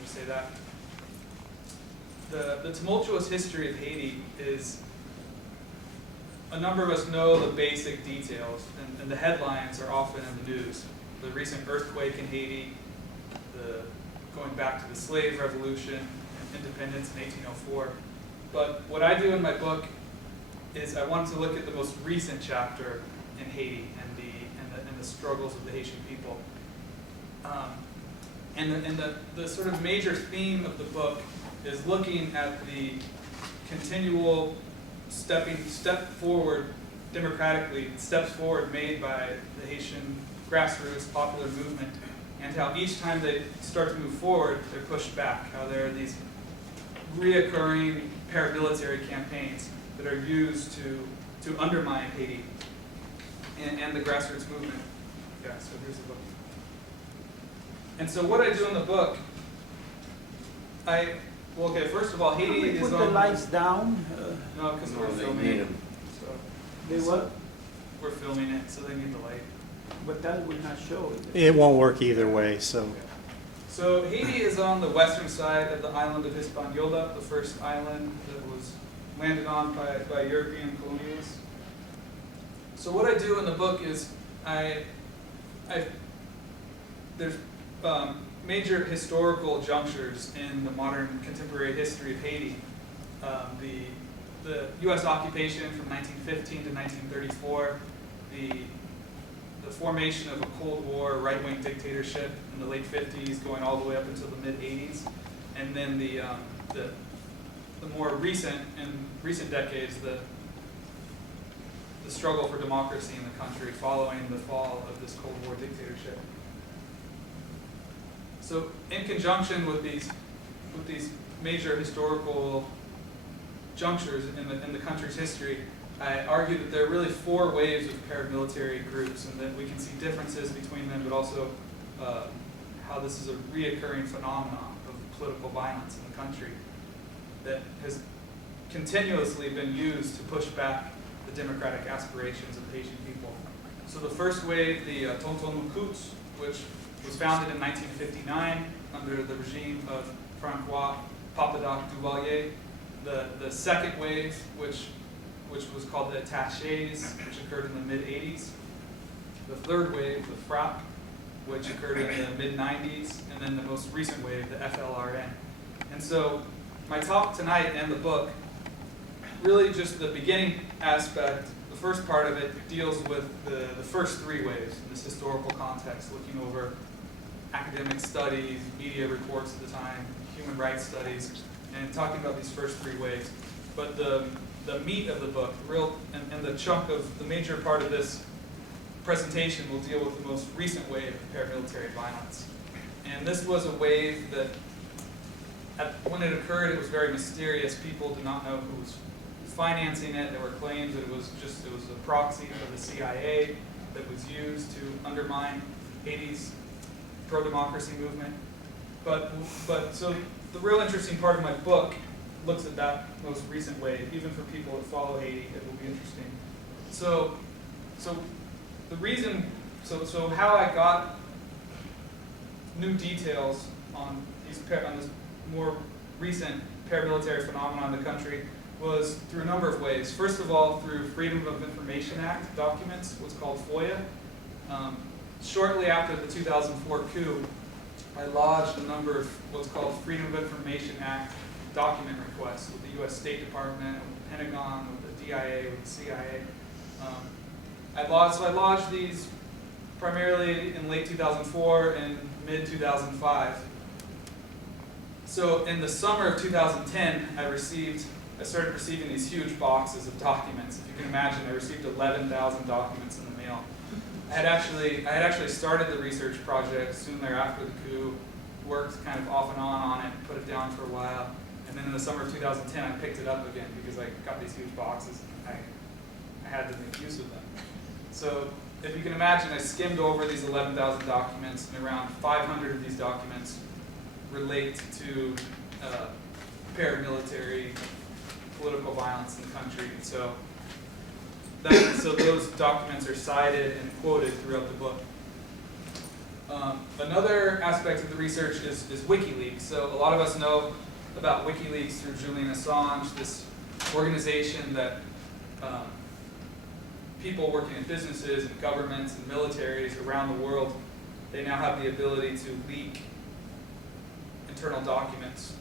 wanted to say that. The tumultuous history of Haiti is, a number of us know the basic details, and the headlines are often in the news. The recent earthquake in Haiti, going back to the slave revolution and independence in 1804. But what I do in my book is I wanted to look at the most recent chapter in Haiti and the struggles of the Haitian people. And the sort of major theme of the book is looking at the continual step forward democratically, steps forward made by the Haitian grassroots popular movement, and how each time they start to move forward, they're pushed back, how there are these reoccurring paramilitary campaigns that are used to undermine Haiti and the grassroots movement. Yeah, so here's the book. And so what I do in the book, well, okay, first of all, Haiti is on... Put the lights down. No, because we're filming it. So, They what? we're filming it, so they need the light. But that will not show it. It won't work either way, so. Okay. So Haiti is on the western side of the island of Hispaniola, the first island that was landed on by European colonialists. So what I do in the book is there's major historical junctures in the modern contemporary history of Haiti. The U.S. occupation from 1915 to 1934, the formation of a Cold War right-wing dictatorship in the late 50s, going all the way up until the mid-80s, and then the more recent decades, the struggle for democracy in the country following the fall of this Cold War dictatorship. So, in conjunction with these major historical junctures in the country's history, I argue that there are really four waves of paramilitary groups, and that we can see differences between them, but also how this is a reoccurring phenomenon of political violence in the country that has continuously been used to push back the democratic aspirations of the Haitian people. So the first wave, the Tonton Moukoutes, which was founded in 1959 under the regime of Francois Papadoc Duvalier. The second wave, which was called the attachés, which occurred in the mid-80s. The third wave, the FRAP, which occurred in the mid-90s, and then the most recent wave, the FLRN. And so my talk tonight and the book, really just the beginning aspect, the first part of it deals with the first three waves in this historical context, looking over academic studies, media reports at the time, human rights studies, and talking about these first three waves. But the meat of the book, and the chunk of the major part of this presentation will deal with the most recent wave of paramilitary violence. And this was a wave that, when it occurred, it was very mysterious. People did not know who was financing it. There were claims that it was a proxy for the CIA that was used to undermine Haiti's pro-democracy movement. But so the real interesting part of my book looks at that most recent wave. Even for people that follow Haiti, it will be interesting. So the reason, so how I got new details on this more recent paramilitary phenomenon in the country was through a number of ways. First of all, through Freedom of Information Act documents, what's called FOIA. Shortly after the 2004 coup, I lodged a number of what's called Freedom of Information Act document requests with the U.S. State Department, with the Pentagon, with the DIA, with the CIA. I lodged these primarily in late 2004 and mid-2005. So in the summer of 2010, I started receiving these huge boxes of documents. If you can imagine, I received 11,000 documents in the mail. I had actually started the research project soon thereafter the coup, worked kind of off and on it, put it down for a while, and then in the summer of 2010 I picked it up again because I got these huge boxes and I had to make use of them. So if you can imagine, I skimmed over these 11,000 documents, and around 500 of these documents relate to paramilitary political violence in the country. And so those documents are cited and quoted throughout the book. Another aspect of the research is WikiLeaks. So a lot of us know about WikiLeaks through Julian Assange, this organization that people working in businesses and governments and militaries around the world, they now have the ability to leak internal documents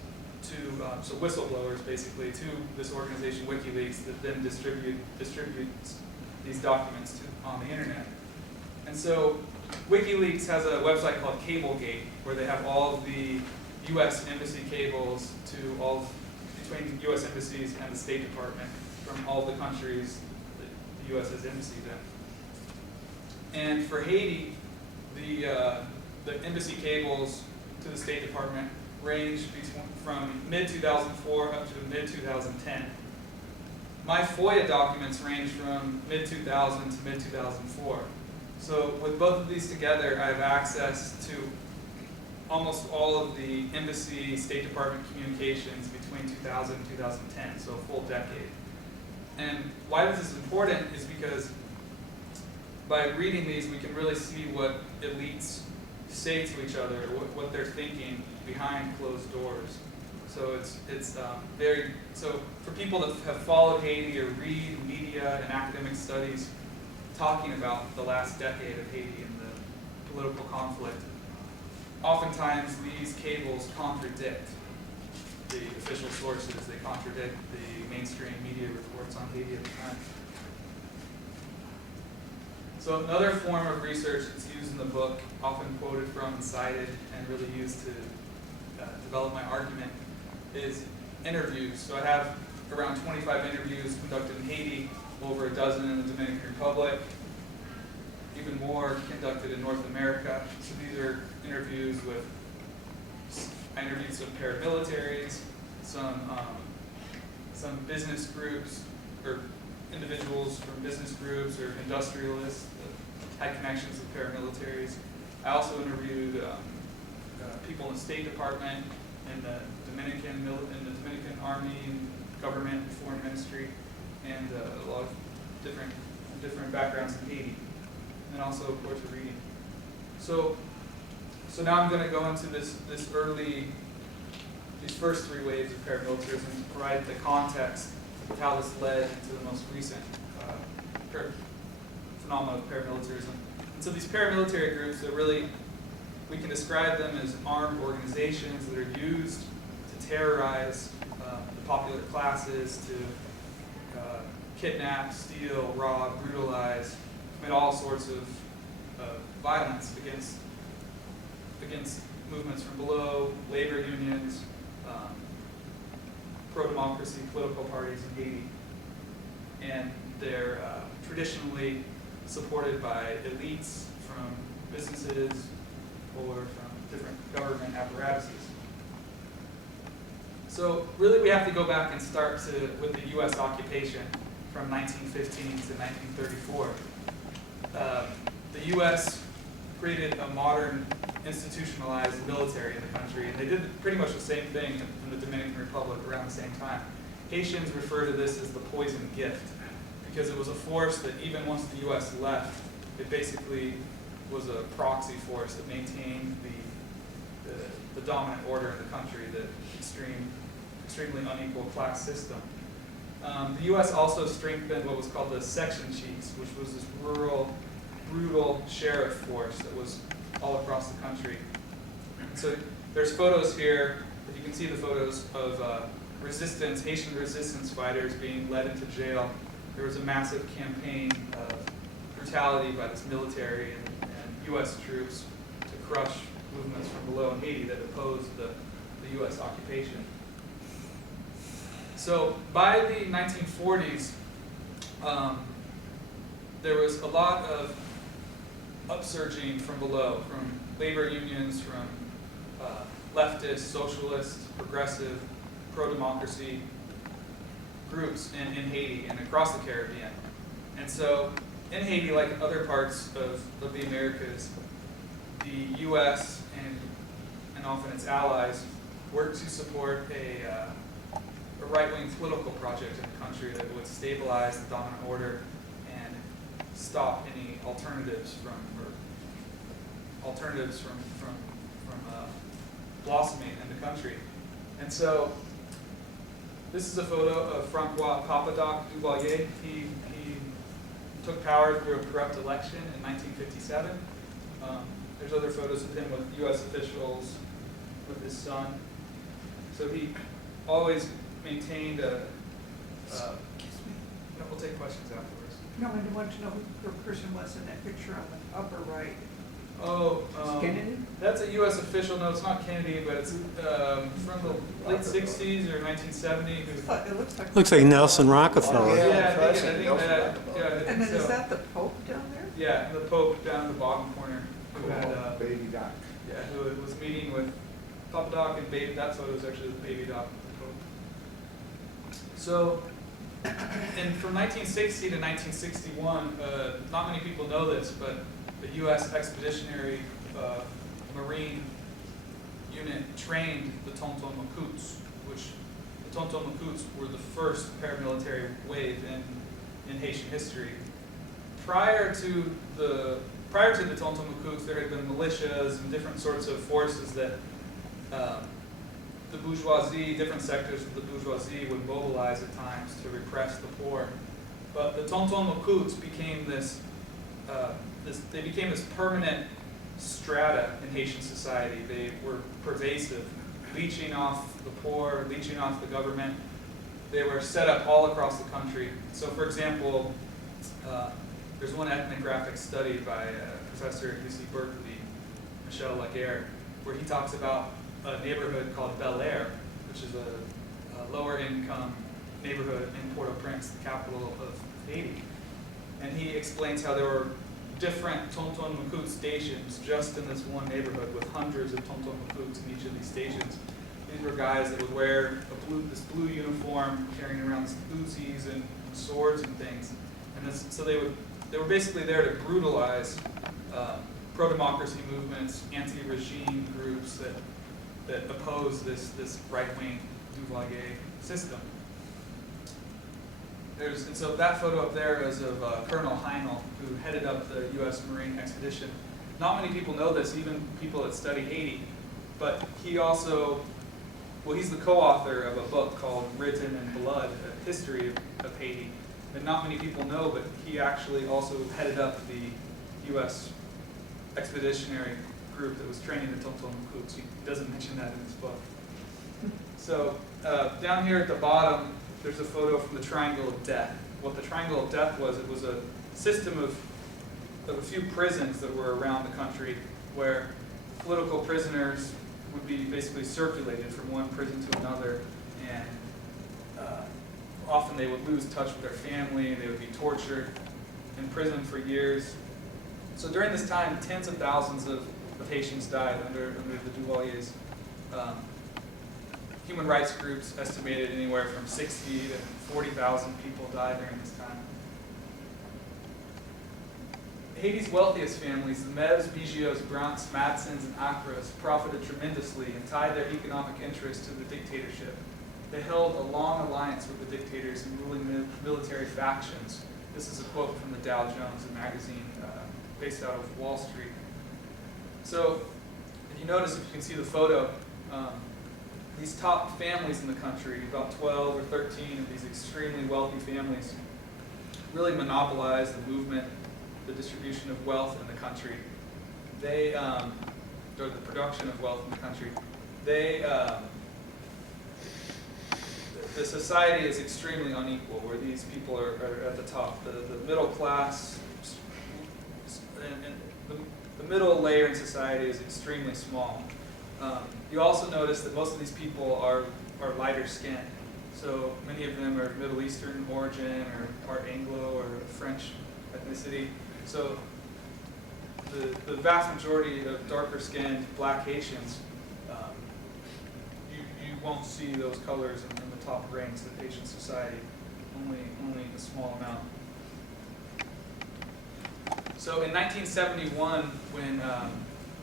to, so whistleblowers basically, to this organization WikiLeaks that then distributes these documents on the internet. And so WikiLeaks has a website called Cablegate, where they have all of the U.S. embassy cables to all between U.S. embassies and the State Department from all the countries that the U.S. has embassies in. And for Haiti, the embassy cables to the State Department range from mid-2004 up to mid-2010. My FOIA documents range from mid-2000 to mid-2004. So with both of these together, I have access to almost all of the embassy, State Department communications between 2000 and 2010, so a full decade. And why this is important is because by reading these, we can really see what elites say to each other, what they're thinking behind closed doors. So it's very, so for people that have followed Haiti or read media and academic studies talking about the last decade of Haiti and the political conflict, oftentimes these cables contradict the official sources, they contradict the mainstream media reports on Haiti at the time. So another form of research that's used in the book, often quoted from and cited and really used to develop my argument, is interviews. So I have around 25 interviews conducted in Haiti, over a dozen in the Dominican Republic, even more conducted in North America. So these are interviews with, I interviewed some paramilitaries, some business groups, or individuals from business groups or industrialists that had connections with paramilitaries. I also interviewed people in the State Department, in the Dominican Army, and government, and foreign ministry, and a lot of different backgrounds in Haiti, and also, of course, reading. So now I'm going to go into these first three waves of paramilitarism to provide the context of how this led into the most recent phenomena of paramilitarism. And so these paramilitary groups are really, we can describe them as armed organizations that are used to terrorize the popular classes, to kidnap, steal, rob, brutalize, commit all sorts of violence against movements from below, labor unions, pro-democracy political parties in Haiti. And they're traditionally supported by elites from businesses or from different government apparatuses. So really we have to go back and start with the U.S. occupation from 1915 to 1934. The U.S. created a modern institutionalized military in the country, and they did pretty much the same thing in the Dominican Republic around the same time. Haitians refer to this as the poison gift, because it was a force that even once the U.S. left, it basically was a proxy force that maintained the dominant order in the country, the extremely unequal class system. The U.S. also strengthened what was called the section chiefs, which was this rural, brutal sheriff force that was all across the country. So there's photos here, if you can see the photos of resistance, Haitian resistance fighters being led into jail. There was a massive campaign of brutality by this military and U.S. troops to crush movements from below in Haiti that opposed the U.S. occupation. So by the 1940s, there was a lot of upsurging from below, from labor unions, from leftist, socialist, progressive, pro-democracy groups in Haiti and across the Caribbean. And so in Haiti, like other parts of the Americas, the U.S. and often its allies worked to support a right-wing political project in the country that would stabilize the dominant order and stop any alternatives from, or alternatives from blossoming in the country. And so this is a photo of Francois Papadoc Duvalier. He took power through a corrupt election in 1957. There's other photos of him with U.S. officials, with his son. So he always maintained a. We'll take questions afterwards. No, I want to know who the person was in that picture on the upper right. Oh, Kennedy? that's a U.S. official. No, it's not Kennedy, but it's from the late 60s or 1970s. It looks like. Looks like Nelson Rockefeller. Yeah, I think that. Yeah, I think And then so. is that the Pope down there? Yeah, the Pope down in the bottom corner, who had Baby Doc. yeah, who was meeting with Papa Doc and Baby. That photo was actually the Baby Doc with the Pope. So, and from 1960 to 1961, not many people know this, but the U.S. Expeditionary Marine unit trained the Tonton Macoutes, which the Tonton Macoutes were the first paramilitary wave in Haitian history. Prior to the Tonton Macoutes, there had been militias and different sorts of forces that the bourgeoisie, different sectors of the bourgeoisie would mobilize at times to repress the poor. But the Tonton Macoutes became this permanent strata in Haitian society. They were pervasive, leeching off the poor, leeching off the government. They were set up all across the country. So for example, there's one ethnographic study by a professor at UC Berkeley, Michel Laguerre, where he talks about a neighborhood called Bel Air, which is a lower income neighborhood in Port-au-Prince, the capital of Haiti. And he explains how there were different Tonton Macoute stations just in this one neighborhood with hundreds of Tonton Macoutes in each of these stations. These were guys that would wear this blue uniform, carrying around Uzis and swords and things. And so they were basically there to brutalize pro-democracy movements, anti-regime groups that oppose this right-wing Duvalier system. And so that photo up there is of Colonel Heinel, who headed up the U.S. Marine expedition. Not many people know this, even people that study Haiti, but he also, he's the co-author of a book called Written in Blood, A History of Haiti. And not many people know, but he actually also headed up the U.S. expeditionary group that was training the Tonton Macoutes. He doesn't mention that in his book. So down here at the bottom, there's a photo from the Triangle of Death. What the Triangle of Death was, it was a system of a few prisons that were around the country where political prisoners would be basically circulated from one prison to another, and often they would lose touch with their family, and they would be tortured, imprisoned for years. So during this time, tens of thousands of Haitians died under the Duvaliers. Human rights groups estimated anywhere from 60 to 40,000 people died during this time. Haiti's wealthiest families, the Mevs, Bigiots, Brants, Madsons, and Acras, profited tremendously and tied their economic interests to the dictatorship. They held a long alliance with the dictators and ruling military factions. This is a quote from the Dow Jones, a magazine based out of Wall Street. So, if you notice, if you can see the photo, these top families in the country, about 12 or 13 of these extremely wealthy families, really monopolized the movement, the distribution of wealth in the country. They, or the production of wealth in the country. The society is extremely unequal, where these people are at the top. The middle class, and the middle layer in society is extremely small. You also notice that most of these people are lighter skinned. So many of them are Middle Eastern origin or part Anglo or French ethnicity. So the vast majority of darker skinned black Haitians, you won't see those colors in the top ranks of Haitian society, only a small amount. So in 1971, when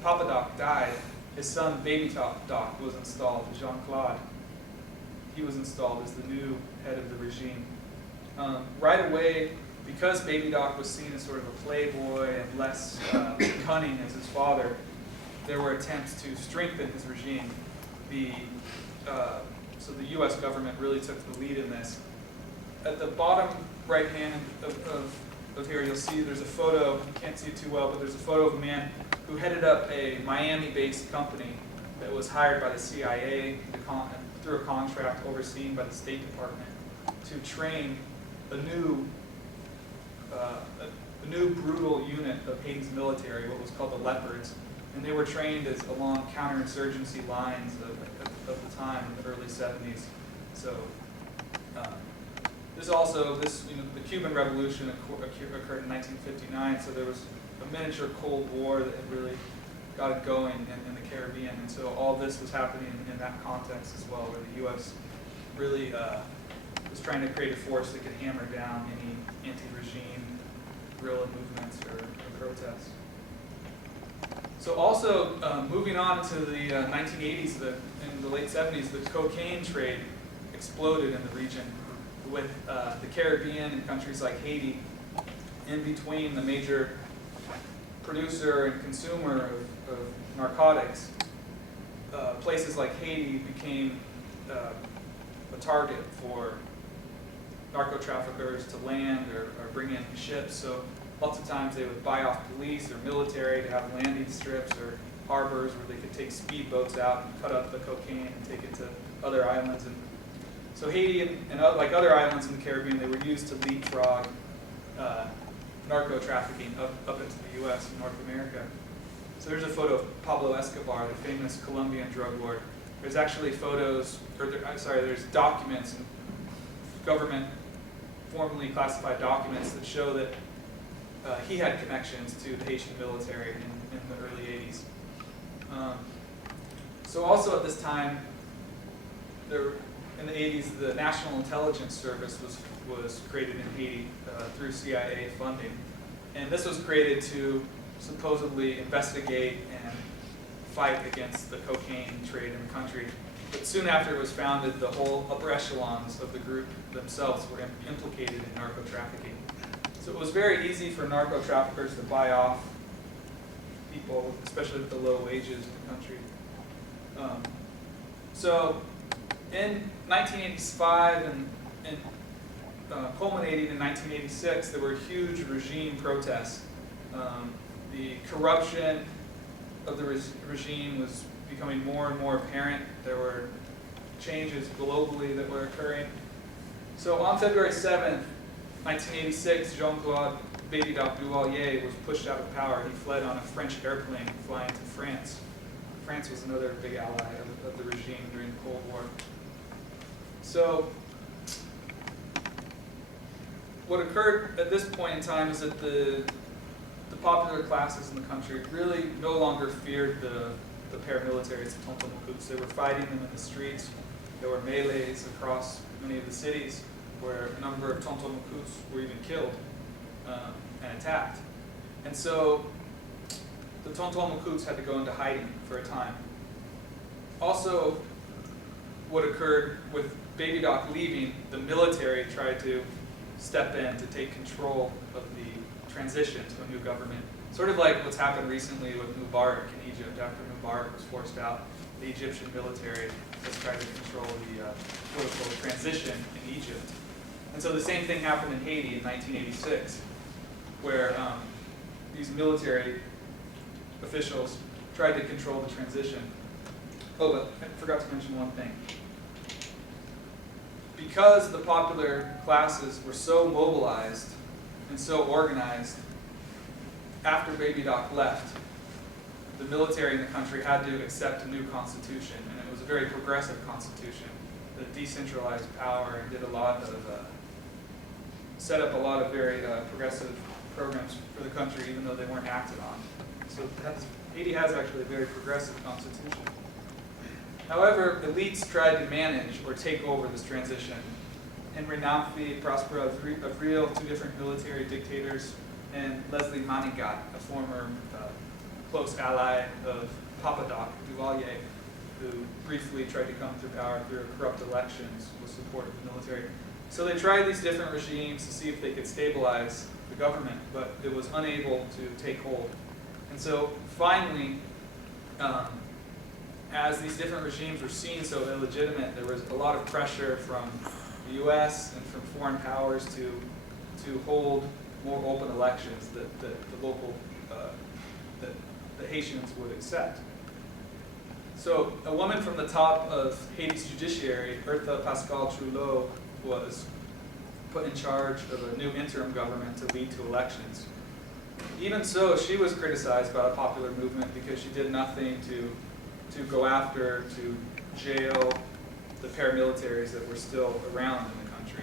Papa Doc died, his son, Baby Doc, was installed, Jean-Claude. He was installed as the new head of the regime. Right away, because Baby Doc was seen as sort of a playboy and less cunning as his father, there were attempts to strengthen his regime. So the U.S. government really took the lead in this. At the bottom right hand of here, you'll see there's a photo, you can't see it too well, but there's a photo of a man who headed up a Miami-based company that was hired by the CIA through a contract overseen by the State Department to train a new brutal unit of Haiti's military, what was called the Leopards. And they were trained as along counterinsurgency lines of the time in the early 70s. So there's also this, the Cuban Revolution occurred in 1959, so there was a miniature Cold War that had really got it going in the Caribbean. And so all this was happening in that context as well, where the U.S. really was trying to create a force that could hammer down any anti-regime guerrilla movements or protests. So also, moving on to the 1980s, in the late 70s, the cocaine trade exploded in the region, with the Caribbean and countries like Haiti in between the major producer and consumer of narcotics. Places like Haiti became a target for narco traffickers to land or bring in ships. So lots of times they would buy off police or military to have landing strips or harbors where they could take speedboats out and cut up the cocaine and take it to other islands. And so Haiti and like other islands in the Caribbean, they were used to leapfrog narco trafficking up into the U.S. and North America. So there's a photo of Pablo Escobar, the famous Colombian drug lord. There's actually photos, there's documents and government formally classified documents that show that he had connections to the Haitian military in the early 80s. So also at this time, in the 80s, the National Intelligence Service was created in Haiti through CIA funding. And this was created to supposedly investigate and fight against the cocaine trade in the country. But soon after it was founded, the whole upper echelons of the group themselves were implicated in narco trafficking. So it was very easy for narco traffickers to buy off people, especially with the low wages in the country. So in 1985 and culminating in 1986, there were huge regime protests. The corruption of the regime was becoming more and more apparent. There were changes globally that were occurring. So on February 7th, 1986, Jean-Claude Baby Doc Duvalier was pushed out of power. He fled on a French airplane flying to France. France was another big ally of the regime during the Cold War. So what occurred at this point in time is that the popular classes in the country really no longer feared the paramilitaries, the Tonton Macoutes. They were fighting them in the streets. There were melees across many of the cities where a number of Tonton Macoutes were even killed and attacked. And so the Tonton Macoutes had to go into hiding for a time. Also, what occurred with Baby Doc leaving, the military tried to step in to take control of the transition to a new government. Sort of like what's happened recently with Mubarak in Egypt. After Mubarak was forced out, the Egyptian military has tried to control the political transition in Egypt. And so the same thing happened in Haiti in 1986, where these military officials tried to control the transition. Oh, but I forgot to mention one thing. Because the popular classes were so mobilized and so organized, after Baby Doc left, the military in the country had to accept a new constitution, and it was a very progressive constitution that decentralized power and did a lot of, set up a lot of very progressive programs for the country, even though they weren't acted on. So Haiti has actually a very progressive constitution. However, elites tried to manage or take over this transition. Henry Namphy, Prosper Avril, two different military dictators, and Leslie Manigat, a former close ally of Papa Doc Duvalier, who briefly tried to come to power through corrupt elections with support of the military. So they tried these different regimes to see if they could stabilize the government, but it was unable to take hold. And so finally, as these different regimes were seen so illegitimate, there was a lot of pressure from the US and from foreign powers to hold more open elections that the local, that the Haitians would accept. So a woman from the top of Haiti's judiciary, Bertha Pascal Trulot, was put in charge of a new interim government to lead to elections. Even so, she was criticized by the popular movement because she did nothing to go after, to jail the paramilitaries that were still around in the country.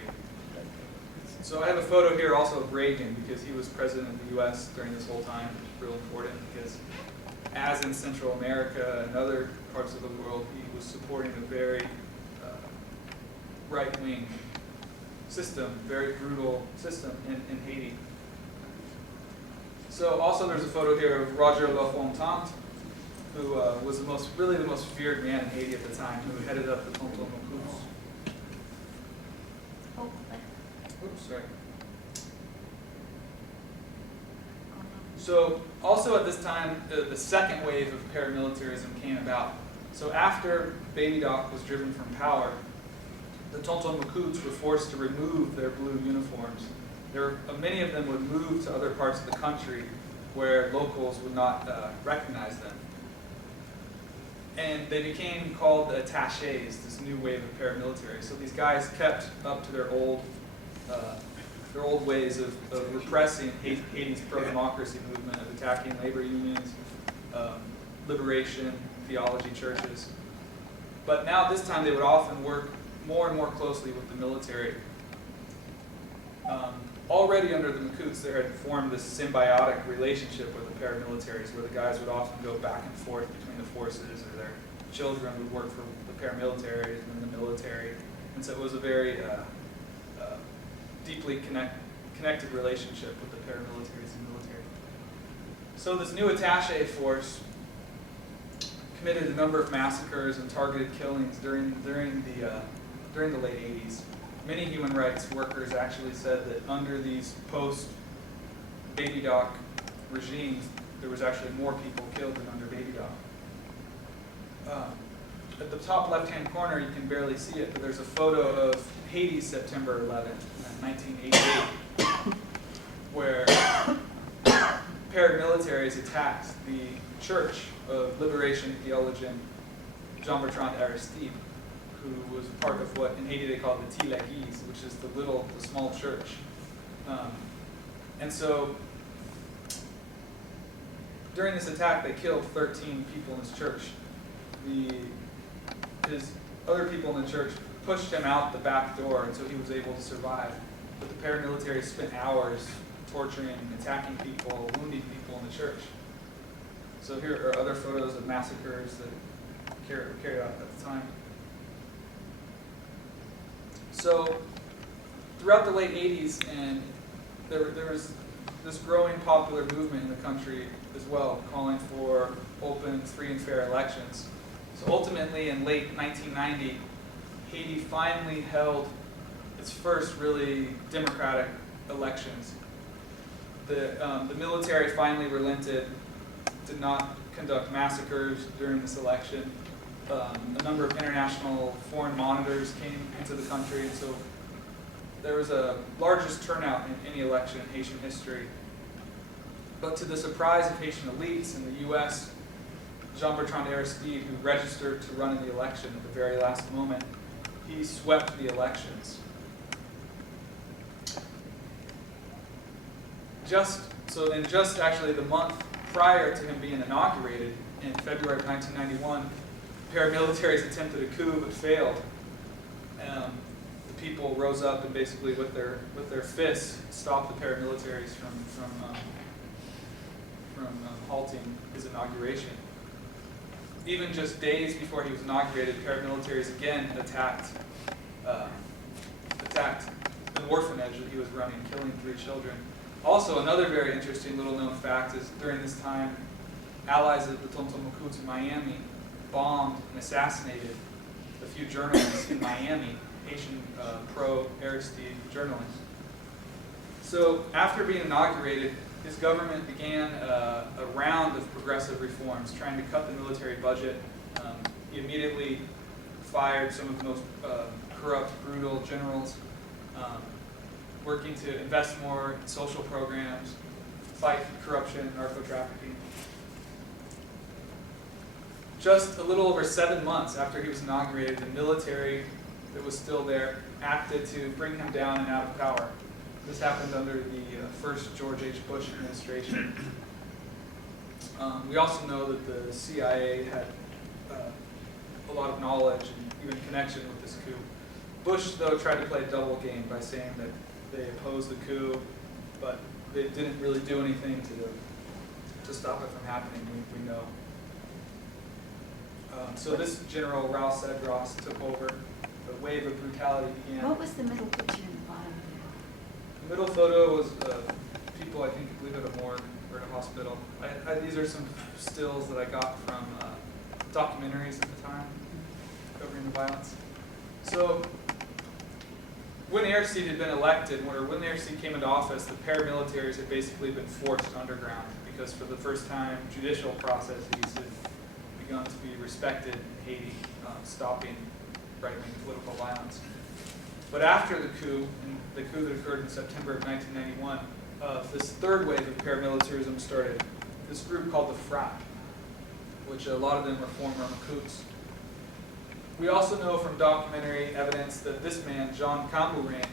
So I have a photo here also of Reagan, because he was president of the US during this whole time, which is real important because as in Central America and other parts of the world, he was supporting a very right-wing system, very brutal system in Haiti. So also there's a photo here of Roger Lafontaine, who was really the most feared man in Haiti at the time, who headed up the Tonton Macoutes. Oh, Oops, sorry. So also at this time, the second wave of paramilitarism came about. So after Baby Doc was driven from power, the Tonton Macoutes were forced to remove their blue uniforms. Many of them would move to other parts of the country where locals would not recognize them. And they became called the attachés, this new wave of paramilitary. So these guys kept up to their old ways of repressing Haiti's pro-democracy movement, of attacking labor unions, liberation, theology churches. But now this time they would often work more and more closely with the military. Already under the Macoutes, there had formed this symbiotic relationship with the paramilitaries, where the guys would often go back and forth between the forces, or their children would work for the paramilitaries and then the military. And so it was a very deeply connected relationship with the paramilitaries and military. So this new attaché force committed a number of massacres and targeted killings during the late 80s. Many human rights workers actually said that under these post-Baby Doc regimes, there was actually more people killed than under Baby Doc. At the top left-hand corner, you can barely see it, but there's a photo of Haiti's September 11th, 1988, where paramilitaries attacked the church of liberation theologian Jean-Bertrand, who was part of what in Haiti they call the Tillagis, which is the small church. And so during this attack, they killed 13 people in his church. His other people in the church pushed him out the back door, and so he was able to survive. But the paramilitaries spent hours torturing and attacking people, wounding people in the church. So here are other photos of massacres that were carried out at the time. So throughout the late 80s, and there was this growing popular movement in the country as well, calling for open, free, and fair elections. So ultimately, in late 1990, Haiti finally held its first really democratic elections. The military finally relented, did not conduct massacres during this election. A number of international foreign monitors came into the country, and so there was a largest turnout in any election in Haitian history. But to the surprise of Haitian elites in the U.S., Jean-Bertrand, who registered to run in the election at the very last moment, he swept the elections. Just actually the month prior to him being inaugurated, in February of 1991, paramilitaries attempted a coup but failed. The people rose up and basically with their fists stopped the paramilitaries from halting his inauguration. Even just days before he was inaugurated, paramilitaries again attacked an orphanage that he was running, killing 3 children. Also, another very interesting little known fact is during this time, allies of the Tonton Macoutes in Miami bombed and assassinated a few journalists in Miami, Haitian pro-Aristide journalist. So after being inaugurated, his government began a round of progressive reforms, trying to cut the military budget. He immediately fired some of the most corrupt, brutal generals, working to invest more in social programs, fight corruption and narco-trafficking. Just a little over 7 months after he was inaugurated, the military that was still there acted to bring him down and out of power. This happened under the first George H. Bush administration. We also know that the CIA had a lot of knowledge and even connection with this coup. Bush, though, tried to play a double game by saying that they opposed the coup, but they didn't really do anything to stop it from happening, we know. So this General Raul Cedras took over. The wave of brutality began. What was the middle picture in the bottom? The middle photo was people, I believe at a morgue or at a hospital. These are some stills that I got from documentaries at the time, covering the violence. So when Aristide had been elected, or when Aristide came into office, the paramilitaries had basically been forced underground because for the first time, judicial processes had begun to be respected in Haiti, stopping right-wing political violence. But after the coup, and the coup that occurred in September of 1991, this third wave of paramilitarism started. This group called the FRAP, which a lot of them were former recruits. We also know from documentary evidence that this man, Jean Cambourin,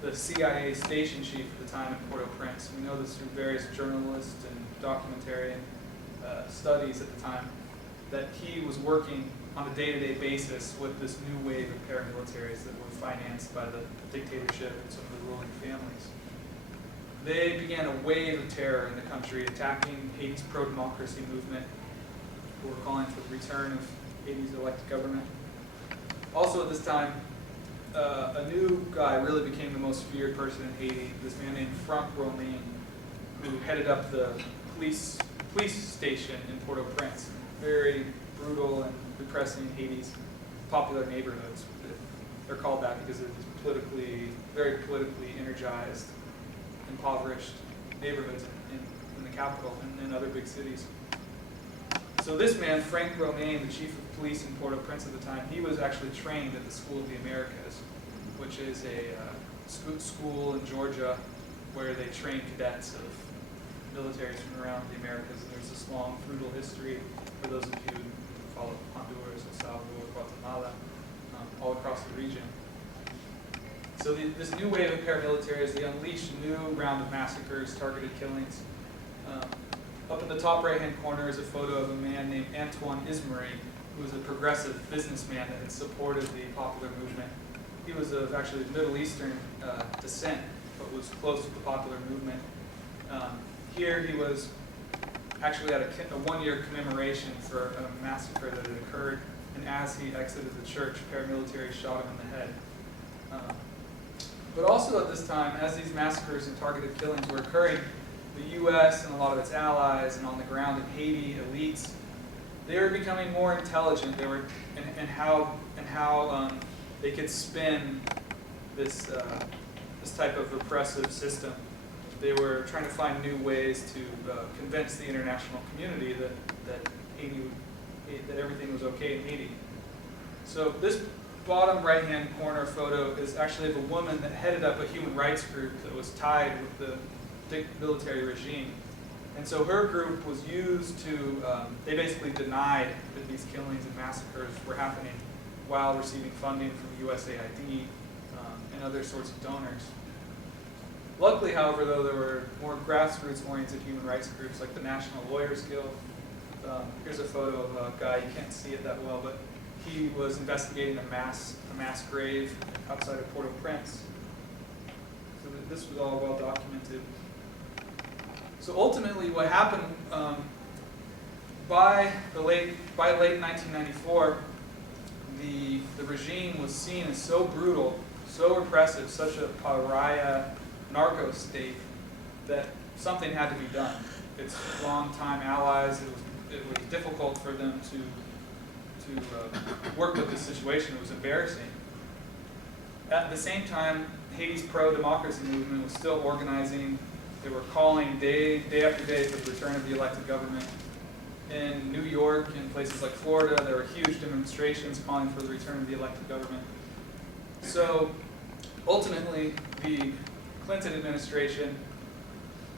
the CIA station chief at the time in Port-au-Prince, we know this through various journalists and documentarian studies at the time, that he was working on a day-to-day basis with this new wave of paramilitaries that were financed by the dictatorship and some of the ruling families. They began a wave of terror in the country, attacking Haiti's pro-democracy movement, who were calling for the return of Haiti's elected government. Also at this time, a new guy really became the most feared person in Haiti, this man named Franck Romain, who headed up the police station in Port-au-Prince. Very brutal and repressing Haiti's popular neighborhoods. They're called that because it is very politically energized, impoverished neighborhoods in the capital and in other big cities. So this man, Franck Romain, the chief of police in Port-au-Prince at the time, he was actually trained at the School of the Americas, which is a school in Georgia where they train cadets of militaries from around the Americas. And there's this long, brutal history for those of you who follow Honduras, El Salvador, Guatemala, all across the region. So this new wave of paramilitaries, they unleashed a new round of massacres, targeted killings. Up in the top right-hand corner is a photo of a man named Antoine Ismarie, who was a progressive businessman that had supported the popular movement. He was of actually Middle Eastern descent, but was close to the popular movement. Here he was actually at a one-year commemoration for a massacre that had occurred, and as he exited the church, paramilitaries shot him in the head. But also at this time, as these massacres and targeted killings were occurring, the U.S. and a lot of its allies and on the ground in Haiti, elites, they were becoming more intelligent. They were, and how they could spin this type of repressive system. They were trying to find new ways to convince the international community that everything was okay in Haiti. So this bottom right-hand corner photo is actually of a woman that headed up a human rights group that was tied with the military regime. And so her group was used to, they basically denied that these killings and massacres were happening while receiving funding from USAID and other sorts of donors. Luckily, however, though, there were more grassroots-oriented human rights groups like the National Lawyers Guild. Here's a photo of a guy, you can't see it that well, but he was investigating a mass grave outside of Port-au-Prince. So this was all well documented. So ultimately, what happened by late 1994, the regime was seen as so brutal, so repressive, such a pariah narco state that something had to be done. Its longtime allies, it was difficult for them to work with this situation. It was embarrassing. At the same time, Haiti's pro-democracy movement was still organizing. They were calling day after day for the return of the elected government. In New York and places like Florida, there were huge demonstrations calling for the return of the elected government. So ultimately, the Clinton administration,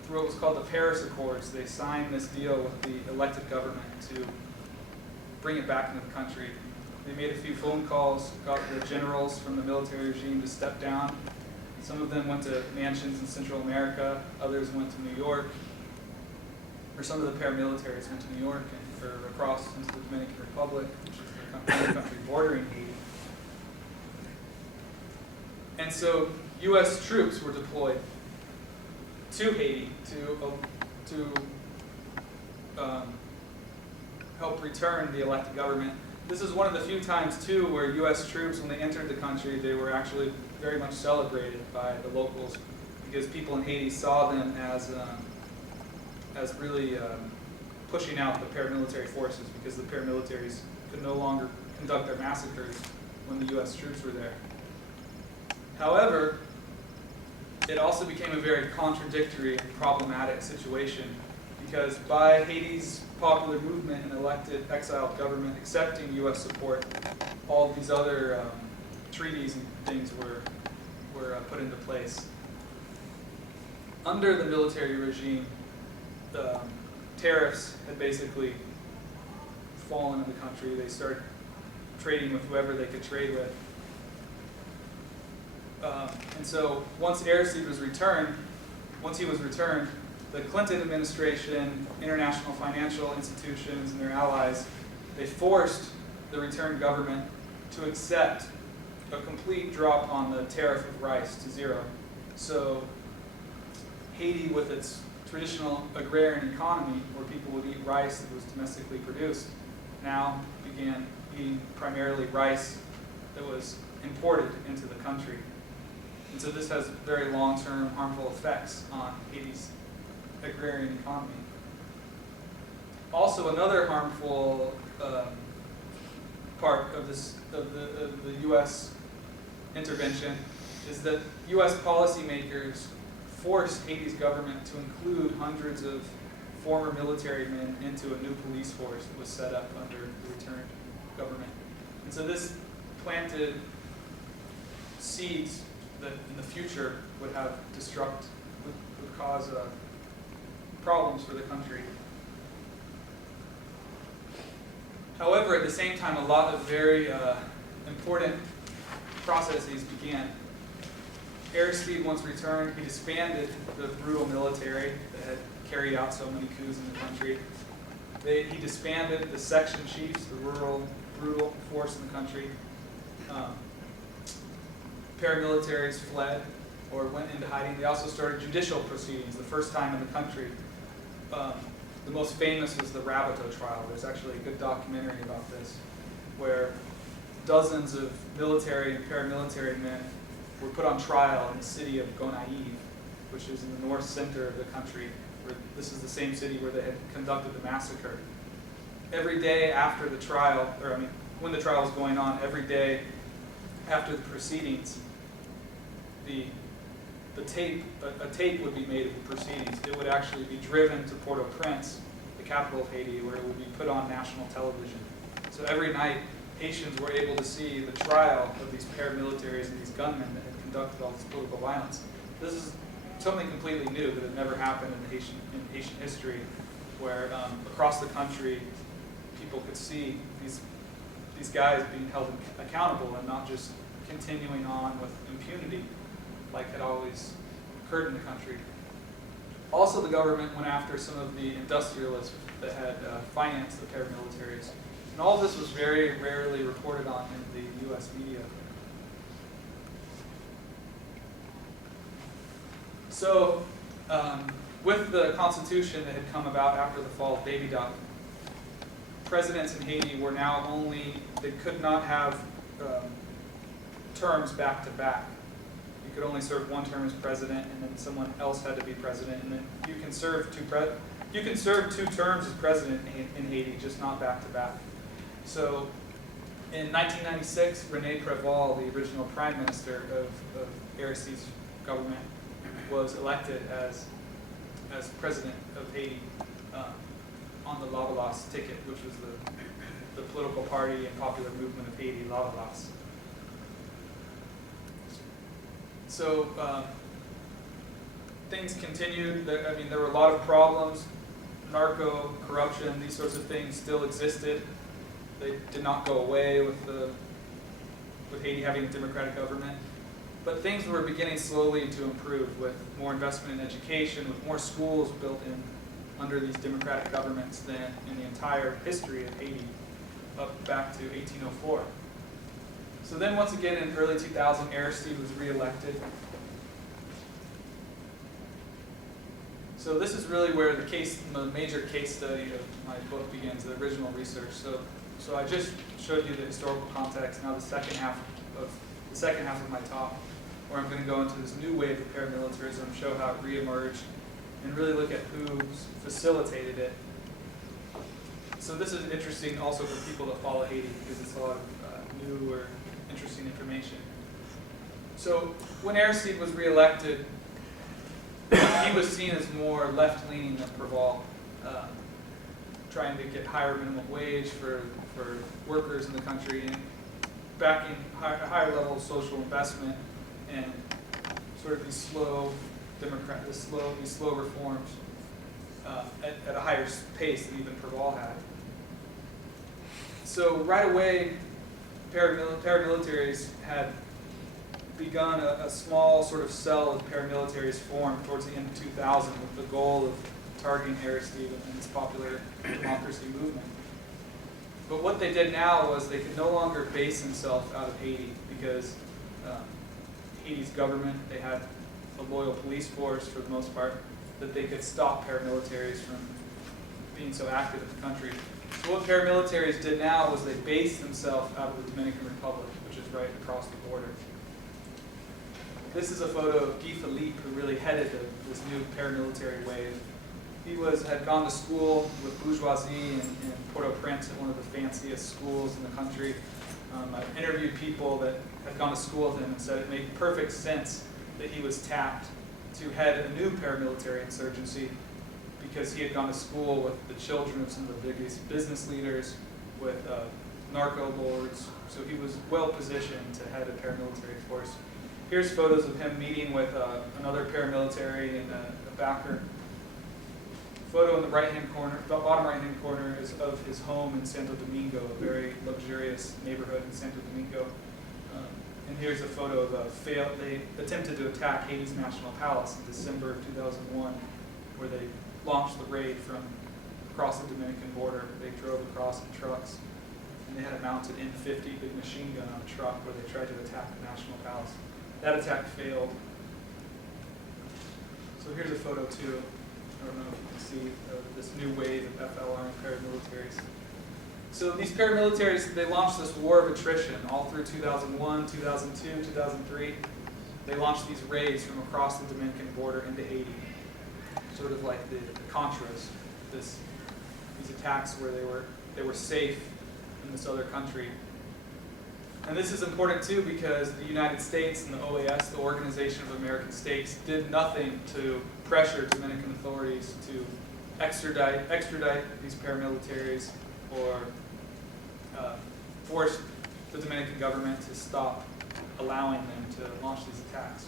through what was called the Paris Accords, they signed this deal with the elected government to bring it back into the country. They made a few phone calls, got the generals from the military regime to step down. Some of them went to mansions in Central America, others went to New York, or some of the paramilitaries went to New York and or across into the Dominican Republic, which is the country bordering Haiti. And so U.S. troops were deployed to Haiti to help return the elected government. This is one of the few times, too, where U.S. troops, when they entered the country, they were actually very much celebrated by the locals because people in Haiti saw them as really pushing out the paramilitary forces because the paramilitaries could no longer conduct their massacres when the U.S. troops were there. However, it also became a very contradictory and problematic situation because by Haiti's popular movement and elected exiled government accepting U.S. support, all of these other treaties and things were put into place. Under the military regime, the tariffs had basically fallen in the country. They started trading with whoever they could trade with. And so once Aristide was returned, the Clinton administration, international financial institutions, and their allies, they forced the returned government to accept a complete drop on the tariff of rice to zero. So Haiti, with its traditional agrarian economy, where people would eat rice that was domestically produced, now began eating primarily rice that was imported into the country. And so this has very long-term harmful effects on Haiti's agrarian economy. Also, another harmful part of the U.S. intervention is that U.S. policymakers forced Haiti's government to include hundreds of former military men into a new police force that was set up under the returned government. And so this planted seeds that in the future would cause problems for the country. However, at the same time, a lot of very important processes began. Aristide, once returned, he disbanded the brutal military that had carried out so many coups in the country. He disbanded the section chiefs, the brutal force in the country. Paramilitaries fled or went into hiding. They also started judicial proceedings, the first time in the country. The most famous was the Rabateau trial. There's actually a good documentary about this, where dozens of military and paramilitary men were put on trial in the city of Gonaïves, which is in the north center of the country. This is the same city where they had conducted the massacre. Every day after the trial, when the trial was going on, every day after the proceedings, a tape would be made of the proceedings. It would actually be driven to Port-au-Prince, the capital of Haiti, where it would be put on national television. So every night, Haitians were able to see the trial of these paramilitaries and these gunmen that had conducted all this political violence. This is something completely new that had never happened in Haitian history, where across the country, people could see these guys being held accountable and not just continuing on with impunity like had always occurred in the country. Also, the government went after some of the industrialists that had financed the paramilitaries. And all of this was very rarely reported on in the U.S. media. So, with the Constitution that had come about after the fall of Baby Doc, presidents in Haiti were now they could not have terms back to back. You could only serve one term as president, and then someone else had to be president, and then you can serve two terms as president in Haiti, just not back to back. So In 1996, René Préval, the original prime minister of Aristide's government, was elected as president of Haiti on the Lavalas ticket, which was the political party and popular movement of Haiti, Lavalas. So things continued. I mean, there were a lot of problems. Narco, corruption, these sorts of things still existed. They did not go away with Haiti having a democratic government. But things were beginning slowly to improve with more investment in education, with more schools built in under these democratic governments than in the entire history of Haiti up back to 1804. So then once again in early 2000, Aristide was reelected. So this is really where the major case study of my book begins, the original research. So I just showed you the historical context. Now the second half of my talk, where I'm going to go into this new wave of paramilitarism, show how it reemerged, and really look at who facilitated it. So this is interesting also for people that follow Haiti, because it's a lot of new or interesting information. So when Aristide was reelected, he was seen as more left-leaning than Préval, trying to get higher minimum wage for workers in the country, and backing a higher level of social investment, and sort of these slow reforms at a higher pace than even Préval had. So right away, paramilitaries had begun a small sort of cell of paramilitaries formed towards the end of 2000 with the goal of targeting Aristide and his popular democracy movement. But what they did now was they could no longer base themselves out of Haiti, because Haiti's government, they had a loyal police force for the most part, that they could stop paramilitaries from being so active in the country. So what paramilitaries did now was they based themselves out of the Dominican Republic, which is right across the border. This is a photo of Guy Philippe, who really headed this new paramilitary wave. He had gone to school with bourgeoisie in Port-au-Prince at one of the fanciest schools in the country. I've interviewed people that had gone to school with him and said it made perfect sense that he was tapped to head a new paramilitary insurgency, because he had gone to school with the children of some of the biggest business leaders, with narco lords, so he was well positioned to head a paramilitary force. Here's photos of him meeting with another paramilitary and a backer. Photo in the right-hand corner, the bottom right-hand corner, is of his home in Santo Domingo, a very luxurious neighborhood in Santo Domingo. And here's a photo of they attempted to attack Haiti's National Palace in December of 2001, where they launched the raid from across the Dominican border. They drove across in trucks, and they had a mounted M50 big machine gun on a truck where they tried to attack the National Palace. That attack failed. So here's a photo too. I don't know if you can see this new wave of FLR and paramilitaries. So these paramilitaries, they launched this war of attrition all through 2001, 2002, 2003. They launched these raids from across the Dominican border into Haiti, sort of like the Contras. These attacks where they were safe in this other country. And this is important too, because the United States and the OAS, the Organization of American States, did nothing to pressure Dominican authorities to extradite these paramilitaries or force the Dominican government to stop allowing them to launch these attacks.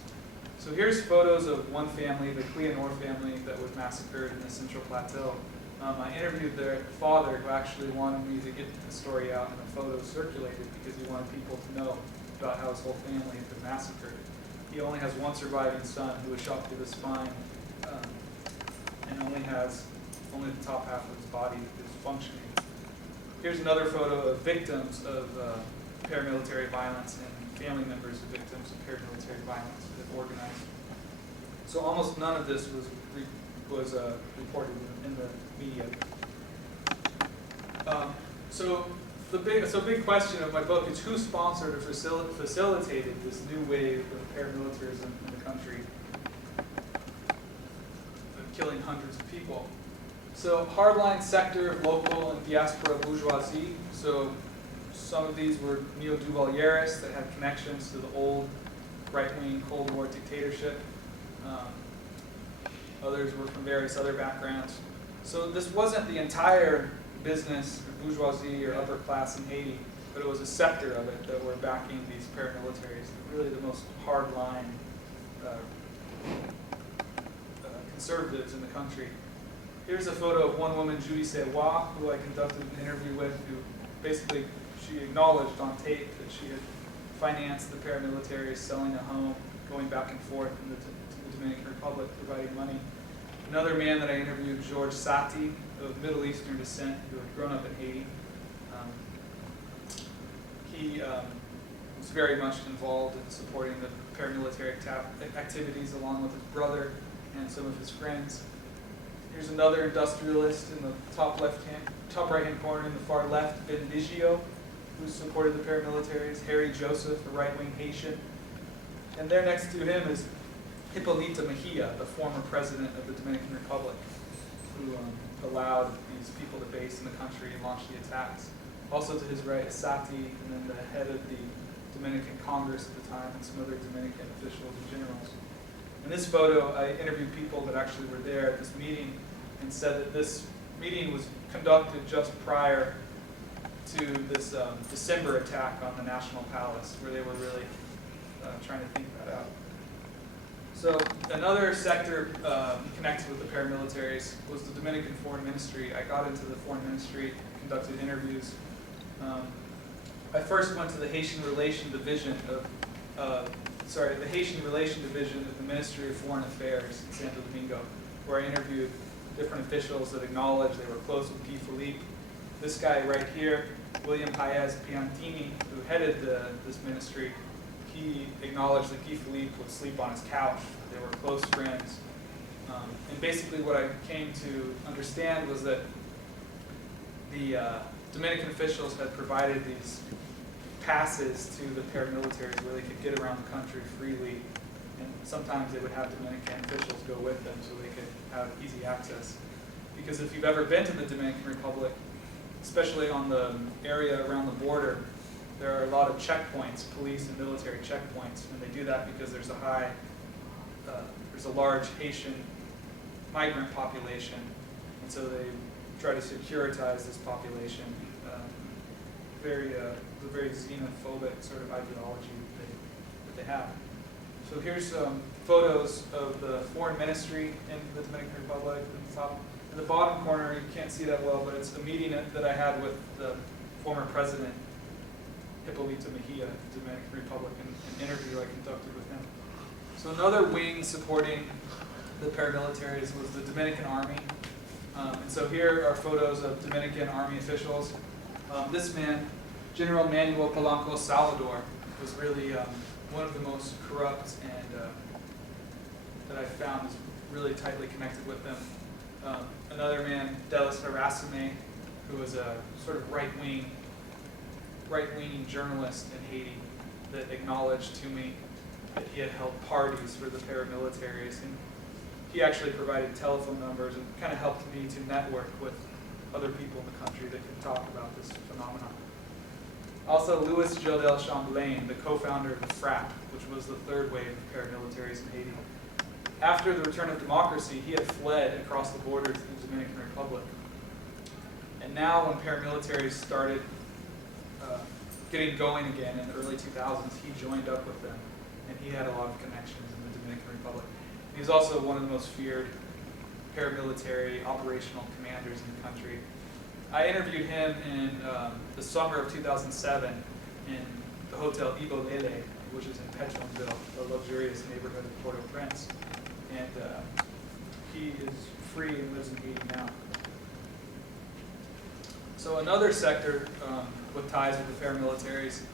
So here's photos of one family, the Cleonor family, that was massacred in the Central Plateau. I interviewed their father, who actually wanted me to get the story out and the photos circulated, because he wanted people to know about how his whole family had been massacred. He only has one surviving son who was shot through the spine, and only the top half of his body is functioning. Here's another photo of victims of paramilitary violence and family members of victims of paramilitary violence that have organized. So almost none of this was reported in the media. So the big question of my book is who sponsored or facilitated this new wave of paramilitarism in the country, killing hundreds of people. So hardline sector of local and diaspora bourgeoisie, so Some of these were neo-Duvalierists that had connections to the old right-wing Cold War dictatorship. Others were from various other backgrounds. So this wasn't the entire business, or bourgeoisie, or upper class in Haiti, but it was a sector of it that were backing these paramilitaries, really the most hardline conservatives in the country. Here's a photo of one woman, Judy Sewa, who I conducted an interview with, who basically, she acknowledged on tape that she had financed the paramilitaries, selling a home, going back and forth to the Dominican Republic, providing money. Another man that I interviewed, George Sati, of Middle Eastern descent, who had grown up in Haiti. He was very much involved in supporting the paramilitary activities along with his brother and some of his friends. Here's another industrialist in the top right-hand corner in the far left, Ben Vigio, who supported the paramilitaries, Harry Joseph, a right-wing Haitian. And there next to him is Hippolyta Mejia, the former president of the Dominican Republic, who allowed these people to base in the country and launch the attacks. Also to his right is Sati, and then the head of the Dominican Congress at the time, and some other Dominican officials and generals. In this photo, I interviewed people that actually were there at this meeting and said that this meeting was conducted just prior to this December attack on the National Palace, where they were really trying to think that out. So another sector connected with the paramilitaries was the Dominican Foreign Ministry. I got into the Foreign Ministry, conducted interviews. I first went to the Haitian Relation Division of the Haitian Relation Division of the Ministry of Foreign Affairs in Santo Domingo, where I interviewed different officials that acknowledged they were close with Guy Philippe. This guy right here, William Paez Piantini, who headed this ministry, he acknowledged that Guy Philippe would sleep on his couch. They were close friends. And basically what I came to understand was that the Dominican officials had provided these passes to the paramilitaries where they could get around the country freely. And sometimes they would have Dominican officials go with them so they could have easy access. Because if you've ever been to the Dominican Republic, especially on the area around the border, there are a lot of checkpoints, police and military checkpoints, and they do that because there's a large Haitian migrant population, and so they try to securitize this population. The very xenophobic sort of ideology that they have. So here's some photos of the foreign ministry in the Dominican Republic. At the top, in the bottom corner, you can't see that well, but it's a meeting that I had with the former president, Hippolyta Mejia, of the Dominican Republic, and an interview I conducted with him. So another wing supporting the paramilitaries was the Dominican Army. And so here are photos of Dominican Army officials. This man, General Manuel Polanco Salvador, was really one of the most corrupt and that I found is really tightly connected with them. Another man, Delis Harasime, who was a sort of right-wing journalist in Haiti that acknowledged to me that he had held parties for the paramilitaries, and he actually provided telephone numbers and kind of helped me to network with other people in the country that could talk about this phenomenon. Also, Louis Jodel Chamblain, the co-founder of the FRAP, which was the third wave of paramilitaries in Haiti. After the return of democracy, he had fled across the border to the Dominican Republic. And now when paramilitaries started getting going again in the early 2000s, he joined up with them, and he had a lot of connections in the Dominican Republic. He was also one of the most feared paramilitary operational commanders in the country. I interviewed him in the summer of 2007 in the Hotel Ibolele, which is in Petronville, a luxurious neighborhood of Port-au-Prince. And he is free and lives in Haiti now. So another sector with ties with the paramilitaries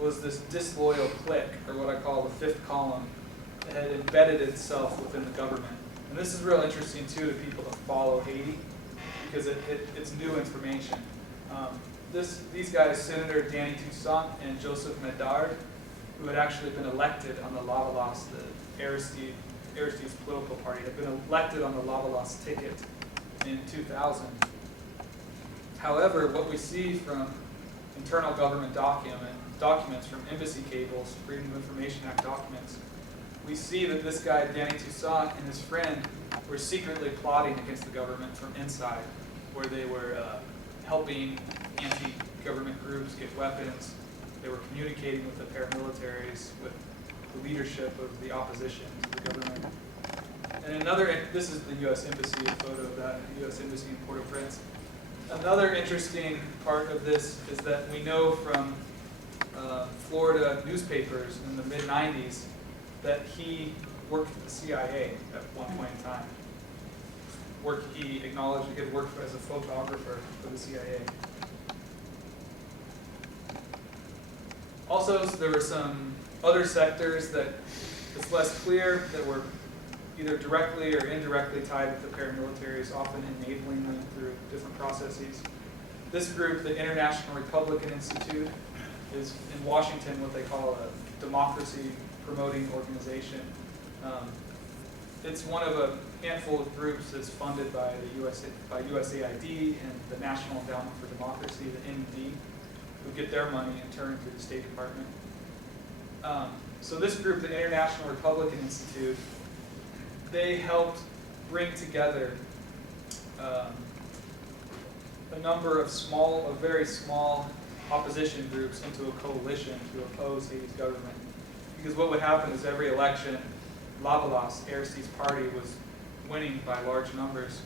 was this disloyal clique, or what I call the fifth column, that had embedded itself within the government. And this is real interesting, too, to people that follow Haiti, because it's new information. These guys, Senator Danny Toussaint and Joseph Medard, who had actually been elected on the Lavalas, the Aristide's political party, had been elected on the Lavalas ticket in 2000. However, what we see from internal government documents from embassy cables, Freedom of Information Act documents, we see that this guy, Danny Toussaint, and his friend were secretly plotting against the government from inside, where they were helping anti-government groups get weapons. They were communicating with the paramilitaries, with the leadership of the opposition to the government. And this is the U.S. Embassy, a photo of that, the U.S. Embassy in Port-au-Prince. Another interesting part of this is that we know from Florida newspapers in the mid-90s that he worked for the CIA at one point in time. He acknowledged he had worked as a photographer for the CIA. Also, there were some other sectors that it's less clear that were either directly or indirectly tied with the paramilitaries, often enabling them through different processes. This group, the International Republican Institute, is in Washington what they call a democracy promoting organization. It's one of a handful of groups that's funded by the USAID and the National Endowment for Democracy, the NED, who get their money in turn through the State Department. So this group, the International Republican Institute, they helped bring together a number of very small opposition groups into a coalition to oppose Haiti's government. Because what would happen is every election, Lavalas, Aristide's party, was winning by large numbers.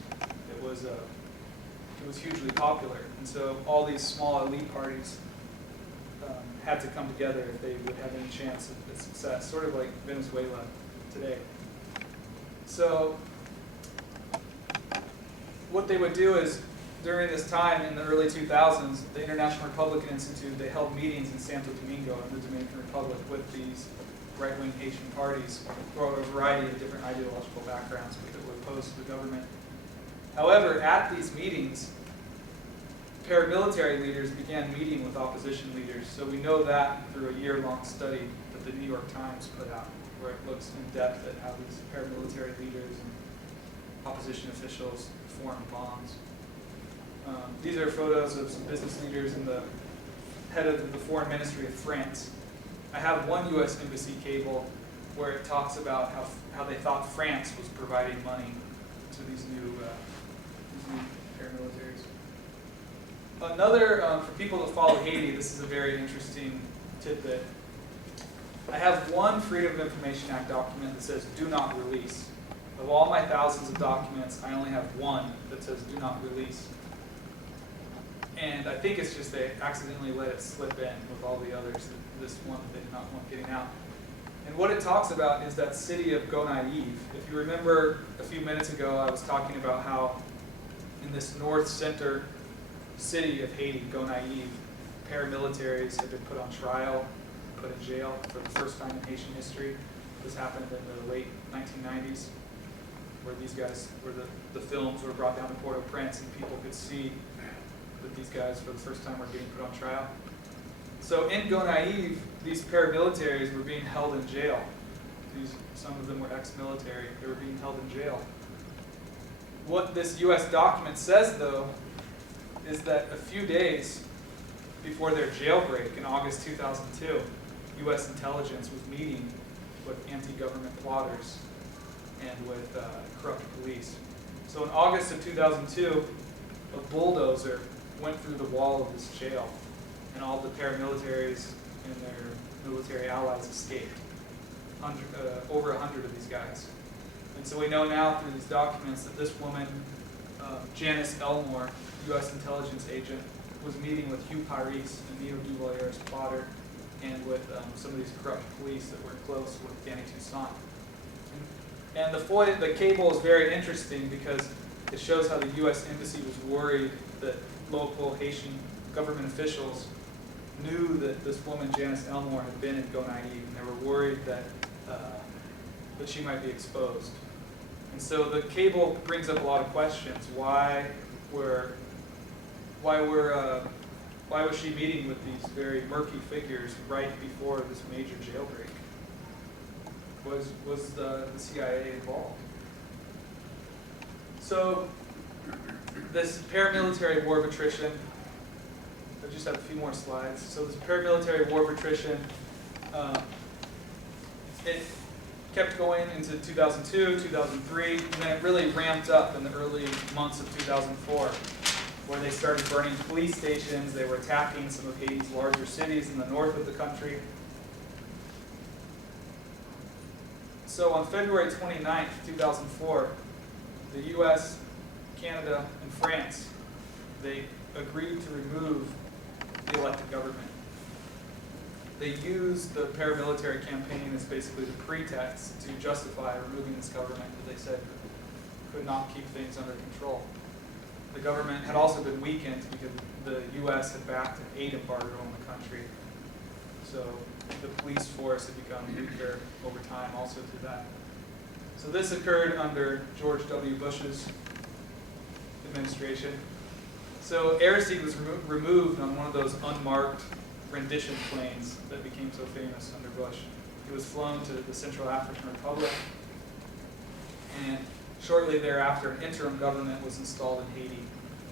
It was hugely popular. And so all these small elite parties had to come together if they would have any chance of success, sort of like Venezuela today. So what they would do is, during this time in the early 2000s, the International Republican Institute, they held meetings in Santo Domingo in the Dominican Republic with these right-wing Haitian parties for a variety of different ideological backgrounds, but that were opposed to the government. However, at these meetings, paramilitary leaders began meeting with opposition leaders. So we know that through a year-long study that the New York Times put out, where it looks in depth at how these paramilitary leaders and opposition officials formed bonds. These are photos of some business leaders and the head of the Foreign Ministry of France. I have one U.S. Embassy cable where it talks about how they thought France was providing money to these new paramilitaries. Another, for people that follow Haiti, this is a very interesting tidbit. I have one Freedom of Information Act document that says do not release. Of all my thousands of documents, I only have one that says do not release. And I think it's just they accidentally let it slip in with all the others, this one that they did not want getting out. And what it talks about is that city of Gonaïves. If you remember a few minutes ago, I was talking about how in this north center city of Haiti, Gonaïves, paramilitaries have been put on trial, put in jail for the first time in Haitian history. This happened in the late 1990s, where these guys, where the films were brought down to Port-au-Prince and people could see that these guys for the first time were getting put on trial. So in Gonaïves, these paramilitaries were being held in jail. Some of them were ex-military. They were being held in jail. What this U.S. document says, though, is that a few days before their jailbreak in August 2002, U.S. intelligence was meeting with anti-government plotters and with corrupt police. So in August of 2002, a bulldozer went through the wall of this jail, and all the paramilitaries and their military allies escaped. Over 100 of these guys. And so we know now through these documents that this woman, Janice Elmore, U.S. intelligence agent, was meeting with Hugh Paris, a Neo Duvalier's plotter, and with some of these corrupt police that were close with Danny Toussaint. And the cable is very interesting because it shows how the U.S. Embassy was worried that local Haitian government officials knew that this woman, Janice Elmore, had been in Gonaïves, and they were worried that she might be exposed. And so the cable brings up a lot of questions. Why was she meeting with these very murky figures right before this major jailbreak? Was the CIA involved? So this paramilitary war of attrition, I just have a few more slides. So this paramilitary war of attrition, it kept going into 2002, 2003, and then it really ramped up in the early months of 2004, where they started burning police stations. They were attacking some of Haiti's larger cities in the north of the country. So on February 29th, 2004, the US, Canada, and France, they agreed to remove the elected government. They used the paramilitary campaign as basically the pretext to justify removing this government that they said could not keep things under control. The government had also been weakened because the US had backed an aid embargo on the country. So the police force had become weaker over time also through that. So this occurred under George W. Bush's administration. So Aristide was removed on one of those unmarked rendition planes that became so famous under Bush. He was flown to the Central African Republic, and shortly thereafter an interim government was installed in Haiti,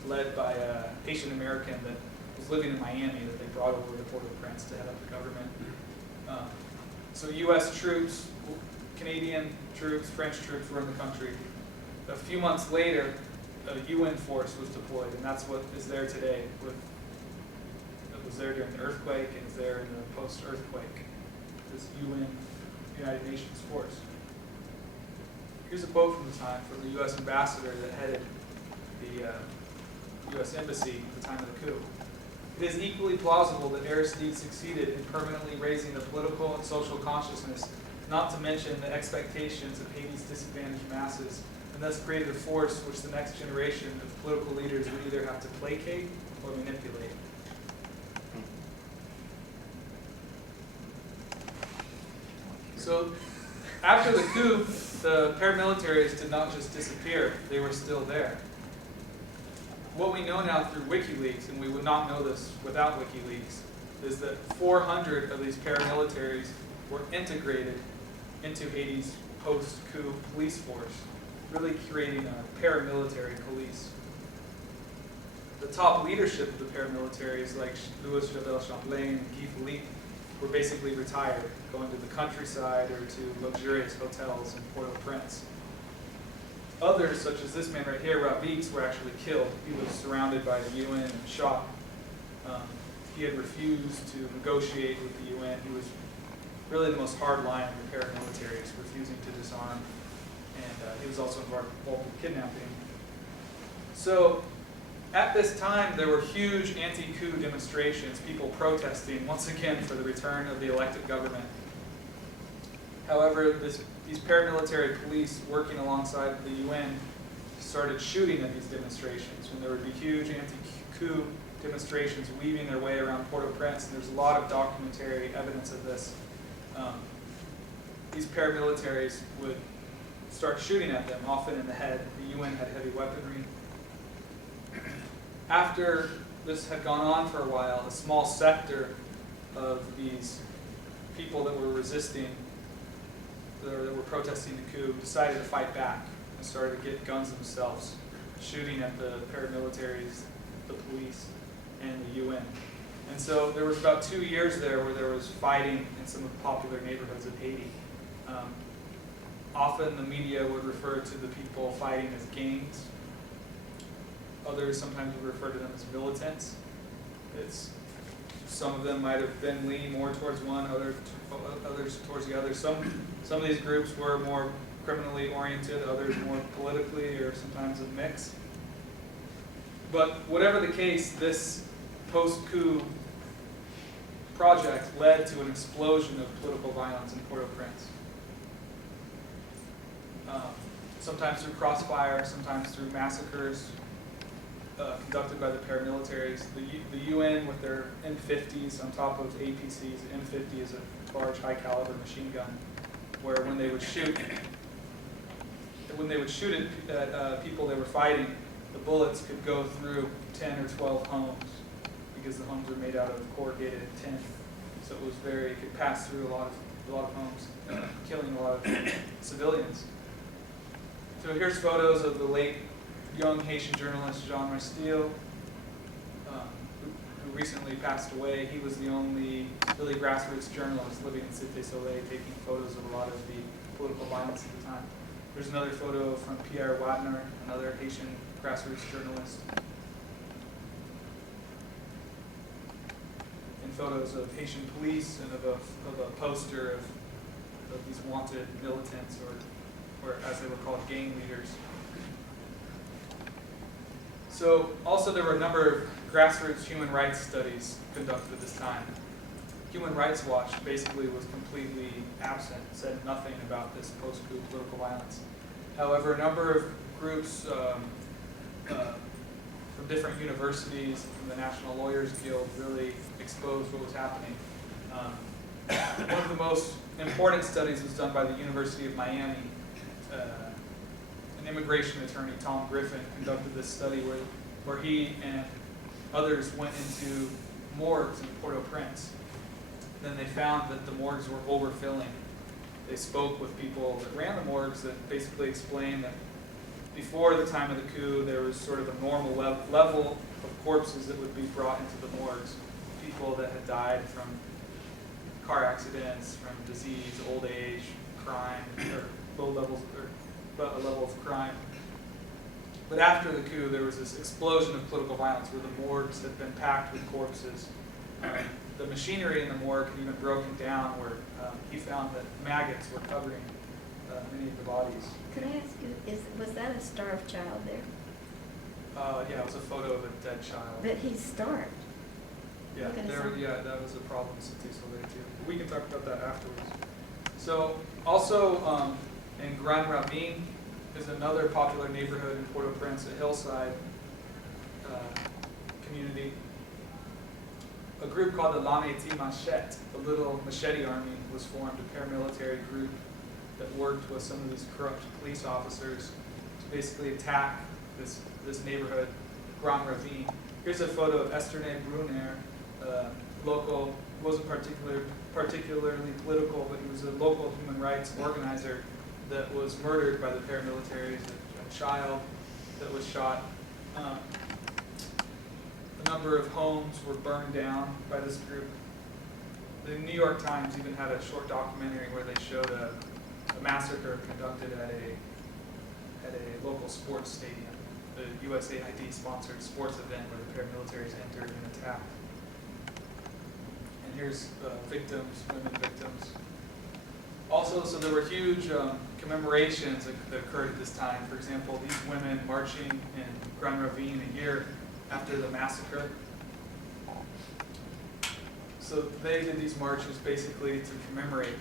led by a Haitian American that was living in Miami that they brought over to Port-au-Prince to head up the government. So US troops, Canadian troops, French troops were in the country. A few months later, a UN force was deployed, and that's what is there today. It was there during the earthquake and is there in the post-earthquake, this UN, United Nations force. Here's a quote from the time from the US ambassador that headed the US embassy at the time of the coup. It is equally plausible that Aristide succeeded in permanently raising the political and social consciousness, not to mention the expectations of Haiti's disadvantaged masses, and thus created a force which the next generation of political leaders would either have to placate or manipulate. So after the coup, the paramilitaries did not just disappear, they were still there. What we know now through WikiLeaks, and we would not know this without WikiLeaks, is that 400 of these paramilitaries were integrated into Haiti's post-coup police force, really creating a paramilitary police. The top leadership of the paramilitaries, like Louis Javel Champlain and Guy Philippe, were basically retired, going to the countryside or to luxurious hotels in Port-au-Prince. Others, such as this man right here, Ravix, were actually killed. He was surrounded by the UN and shot. He had refused to negotiate with the UN. He was really the most hard line of the paramilitaries, refusing to disarm. And he was also involved in kidnapping. So at this time, there were huge anti-coup demonstrations, people protesting once again for the return of the elected government. However, these paramilitary police working alongside the UN started shooting at these demonstrations when there would be huge anti-coup demonstrations weaving their way around Port-au-Prince, and there's a lot of documentary evidence of this. These paramilitaries would start shooting at them, often in the head. The UN had heavy weaponry. After this had gone on for a while, a small sector of these people that were resisting, that were protesting the coup, decided to fight back and started to get guns themselves, shooting at the paramilitaries, the police, and the UN. And so there was about 2 years there where there was fighting in some of the popular neighborhoods of Haiti. Often the media would refer to the people fighting as gangs. Others sometimes would refer to them as militants. Some of them might have been leaning more towards one, others towards the other. Some of these groups were more criminally oriented, others more politically, or sometimes a mix. But whatever the case, this post-coup project led to an explosion of political violence in Port-au-Prince. Sometimes through crossfire, sometimes through massacres conducted by the paramilitaries. The UN with their M50s on top of APCs, the M50 is a large high-caliber machine gun, where when they would shoot at people they were fighting, the bullets could go through 10 or 12 homes because the homes were made out of corrugated tin. So it could pass through a lot of homes, killing a lot of civilians. So here's photos of the late young Haitian journalist Jean-Bertrand, who recently passed away, he was the only really grassroots journalist living in Cité Soleil taking photos of a lot of the political violence at the time. There's another photo from Pierre Watner, another Haitian grassroots journalist. And photos of Haitian police and of a poster of these wanted militants, or as they were called, gang leaders. So also there were a number of grassroots human rights studies conducted at this time. Human Rights Watch basically was completely absent, said nothing about this post-coup political violence. However, a number of groups from different universities, from the National Lawyers Guild, really exposed what was happening. One of the most important studies was done by the University of Miami. An immigration attorney, Tom Griffin, conducted this study where he and others went into morgues in Port-au-Prince. Then they found that the morgues were overfilling. They spoke with people that ran the morgues that basically explained that before the time of the coup, there was sort of a normal level of corpses that would be brought into the morgues. People that had died from car accidents, from disease, old age, crime, or low levels, or a level of crime. But after the coup, there was this explosion of political violence where the morgues had been packed with corpses. The machinery in the morgue had even broken down, where he found that maggots were covering many of the bodies. Could I ask you, was that a starved child there? Yeah, it was a photo of a dead child. But he's starved. Yeah, Look at his arm. yeah, that was a problem in Cité Soleil too. We can talk about that afterwards. So also in Grand Ravine is another popular neighborhood in Port-au-Prince, a hillside community. A group called the La Métis Machette, the Little Machete Army, was formed, a paramilitary group that worked with some of these corrupt police officers to basically attack this neighborhood, Grand Ravine. Here's a photo of Esternay Bruner, local, wasn't particularly political, but he was a local human rights organizer that was murdered by the paramilitaries, a child that was shot. A number of homes were burned down by this group. The New York Times even had a short documentary where they showed a massacre conducted at a local sports stadium. The USA Haiti sponsored sports event where the paramilitaries entered and attacked. And here's victims, women victims. Also, so there were huge commemorations that occurred at this time. For example, these women marching in Grand Ravine a year after the massacre. So they did these marches basically to commemorate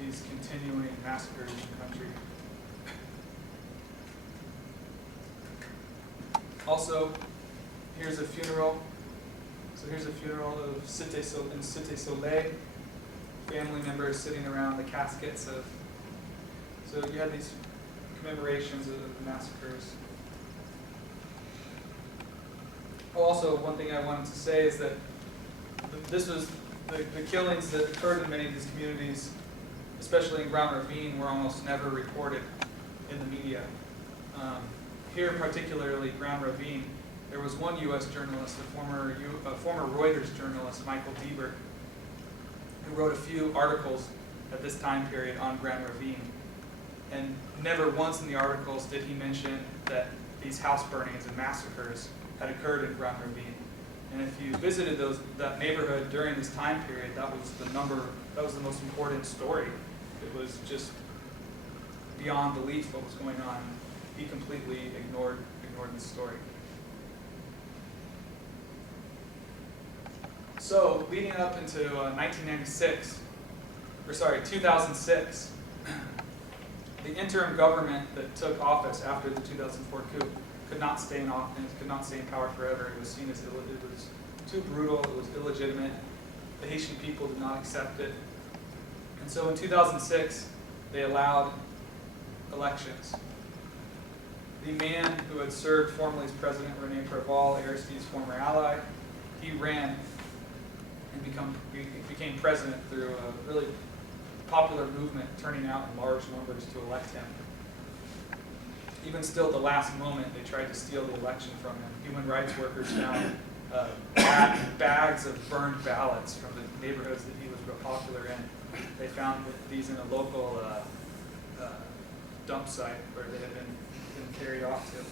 these continuing massacres in the country. Also, here's a funeral. So here's a funeral of in Cité Soleil. Family members sitting around the caskets of. So you had these commemorations of the massacres. Also, one thing I wanted to say is that this was the killings that occurred in many of these communities, especially in Grand Ravine, were almost never reported in the media. Here, particularly Grand Ravine, there was one U.S. journalist, a former Reuters journalist, Michael Diebert, who wrote a few articles at this time period on Grand Ravine. And never once in the articles did he mention that these house burnings and massacres had occurred in Grand Ravine. And if you visited that neighborhood during this time period, that was the most important story. It was just beyond belief what was going on. He completely ignored the story. So leading up into 2006, the interim government that took office after the 2004 coup could not stay in office, could not stay in power forever. It was seen as it was too brutal, it was illegitimate. The Haitian people did not accept it. And so in 2006, they allowed elections. The man who had served formerly as president, René Préval, Aristide's former ally, he ran and became president through a really popular movement, turning out in large numbers to elect him. Even still, at the last moment, they tried to steal the election from him. Human rights workers found bags of burned ballots from the neighborhoods that he was real popular in. They found these in a local dump site where they had been carried off to.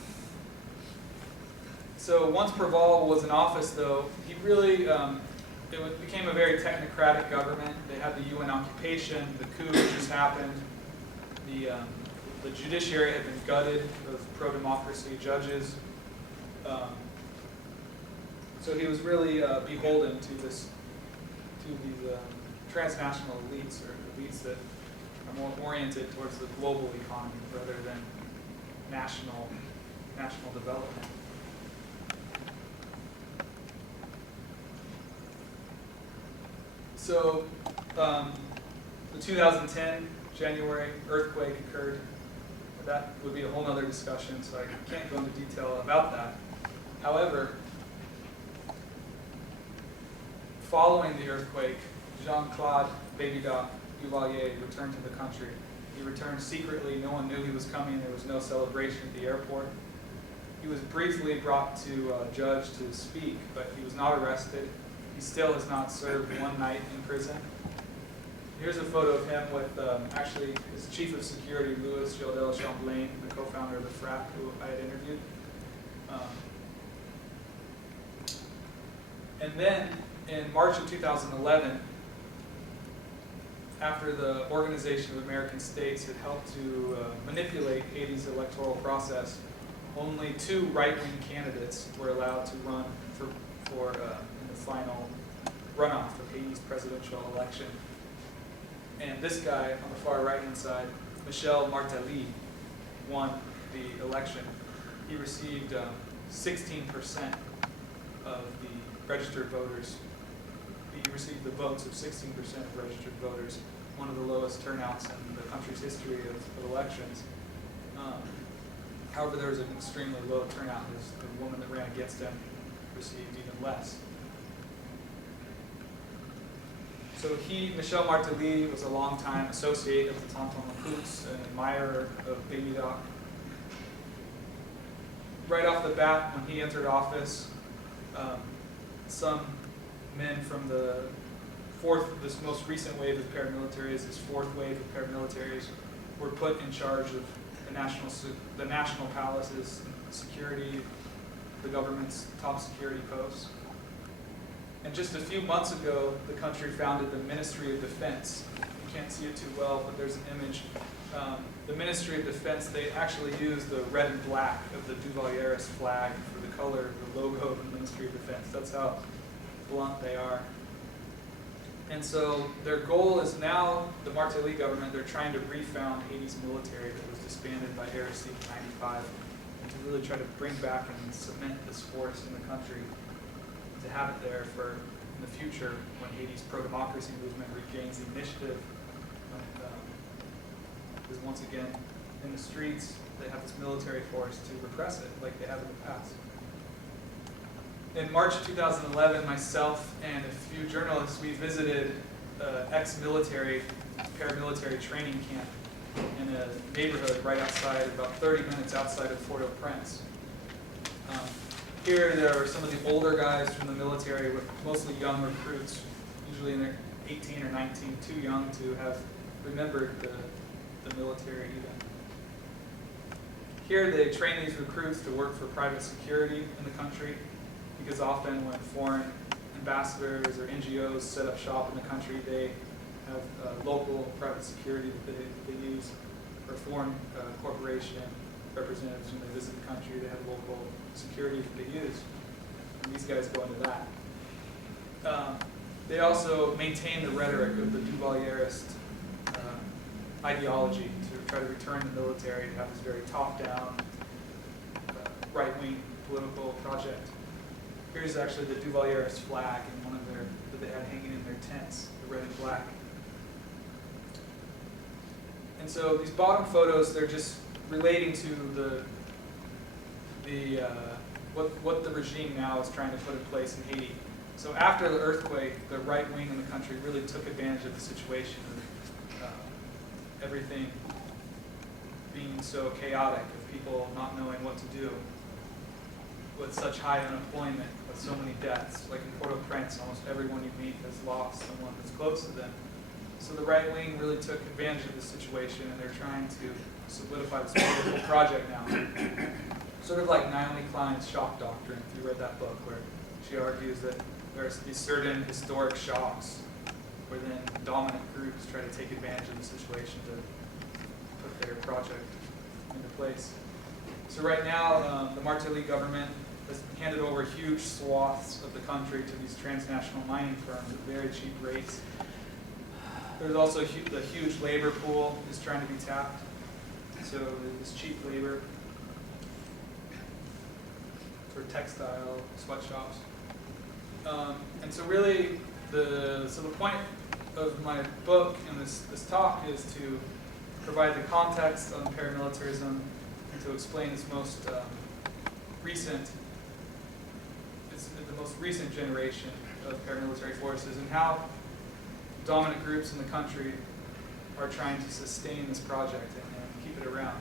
So once Preval was in office, though, he really, became a very technocratic government. They had the UN occupation, the coup just happened, the judiciary had been gutted, those pro-democracy judges. So he was really beholden to these transnational elites, or elites that are more oriented towards the global economy rather than national development. So the 2010 January earthquake occurred. That would be a whole other discussion, so I can't go into detail about that. However, following the earthquake, Jean-Claude Baby-Doc Duvalier returned to the country. He returned secretly. No one knew he was coming. There was no celebration at the airport. He was briefly brought to a judge to speak, but he was not arrested. He still has not served one night in prison. Here's a photo of him with actually his chief of security, Louis Jodel Champlain, the co-founder of the frat who I had interviewed. And then in March of 2011, after the Organization of American States had helped to manipulate Haiti's electoral process, only 2 right-wing candidates were allowed to run for in the final runoff of Haiti's presidential election. And this guy on the far right-hand side, Michel Martelly, won the election. He received 16% of the registered voters. He received the votes of 16% of registered voters, one of the lowest turnouts in the country's history of elections. However, there was an extremely low turnout. The woman that ran against him received even less. So Michel Martelly, was a longtime associate of the Tonton Macoutes, an admirer of Baby-Doc. Right off the bat, when he entered office, some men from this most recent wave of paramilitaries, this 4th wave of paramilitaries, were put in charge of the national palace's security, the government's top security posts. And just a few months ago, the country founded the Ministry of Defense. You can't see it too well, but there's an image. The Ministry of Defense, they actually use the red and black of the Duvalieris flag for the color, the logo of the Ministry of Defense. That's how blunt they are. And so their goal is now, the Martelly government, they're trying to refound Haiti's military that was disbanded by Heresy in '95, and to really try to bring back and cement this force in the country, to have it there for in the future when Haiti's pro-democracy movement regains the initiative, is once again in the streets. They have this military force to repress it like they have in the past. In March 2011, myself and a few journalists, we visited ex-military paramilitary training camp in a neighborhood right outside, about 30 minutes outside of Port-au-Prince. Here there are some of the older guys from the military with mostly young recruits, usually in their 18 or 19, too young to have remembered the military even. Here they train these recruits to work for private security in the country, because often when foreign ambassadors or NGOs set up shop in the country, they have local private security that they use, or foreign corporation representatives when they visit the country, they have local security that they use. And these guys go into that. They also maintain the rhetoric of the Duvalierist ideology to try to return the military to have this very top-down, right-wing political project. Here's actually the Duvalierist flag in one of that they had hanging in their tents, the red and black. And so these bottom photos, they're just relating to what the regime now is trying to put in place in Haiti. So after the earthquake, the right wing in the country really took advantage of the situation of everything being so chaotic, of people not knowing what to do. with such high unemployment, with so many deaths. Like in Port-au-Prince, almost everyone you meet has lost someone that's close to them. So the right wing really took advantage of this situation, and they're trying to solidify this political project now. Sort of like Naomi Klein's shock doctrine, if you read that book, where she argues that there's these certain historic shocks where then dominant groups try to take advantage of the situation to put their project into place. So right now, the Martelly government has handed over huge swaths of the country to these transnational mining firms at very cheap rates. There's also the huge labor pool is trying to be tapped. So this cheap labor for textile sweatshops. And so really, the point of my book and this talk is to provide the context on paramilitarism and to explain its most recent generation of paramilitary forces and how dominant groups in the country are trying to sustain this project and keep it around.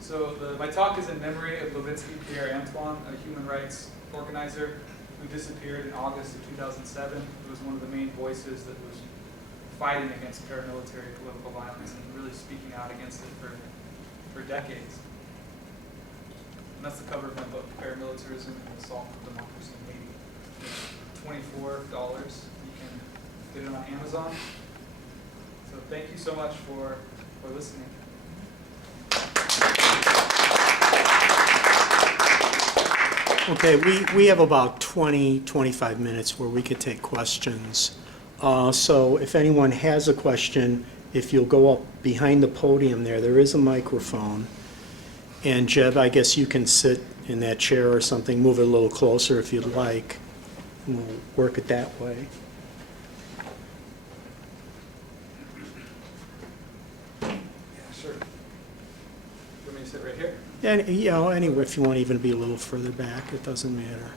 So my talk is in memory of Levinsky Pierre Antoine, a human rights organizer who disappeared in August of 2007. He was one of the main voices that was fighting against paramilitary political violence and really speaking out against it for decades. And that's the cover of my book, Paramilitarism and the Assault of Democracy in Haiti. $24. You can get it on Amazon. So thank you so much for listening. Okay, we have about 25 minutes where we could take questions. So if anyone has a question, if you'll go up behind the podium there is a microphone. And Jeb, I guess you can sit in that chair or something, move it a little closer if you'd like. And we'll work it that way. Yeah, sure. You want me to sit right here? And, anywhere, if you want to even be a little further back, it doesn't matter.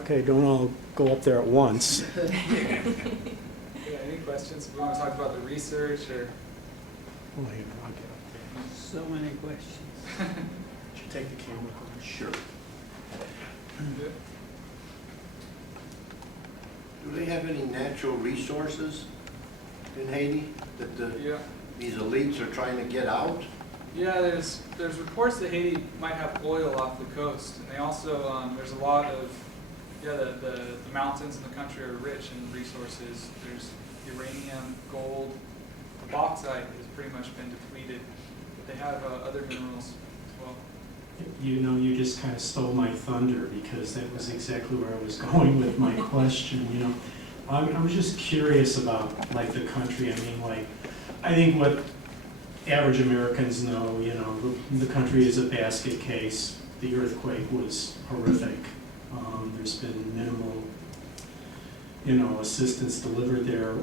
Okay, don't all go up there at once. Yeah, any questions? We want to talk about the research or? Oh, here, I'll get up there. So many questions. Should you take the camera? Sure. Good. Do they have any natural resources in Haiti that Yeah. these elites are trying to get out? Yeah, there's reports that Haiti might have oil off the coast, and they also there's a lot of the mountains in the country are rich in resources. There's uranium, gold, the bauxite has pretty much been depleted, but they have other minerals as well. You just kind of stole my thunder because that was exactly where I was going with my question. I was just curious about like the country. I mean, like I think what average Americans know, the country is a basket case. The earthquake was horrific. There's been minimal, assistance delivered there.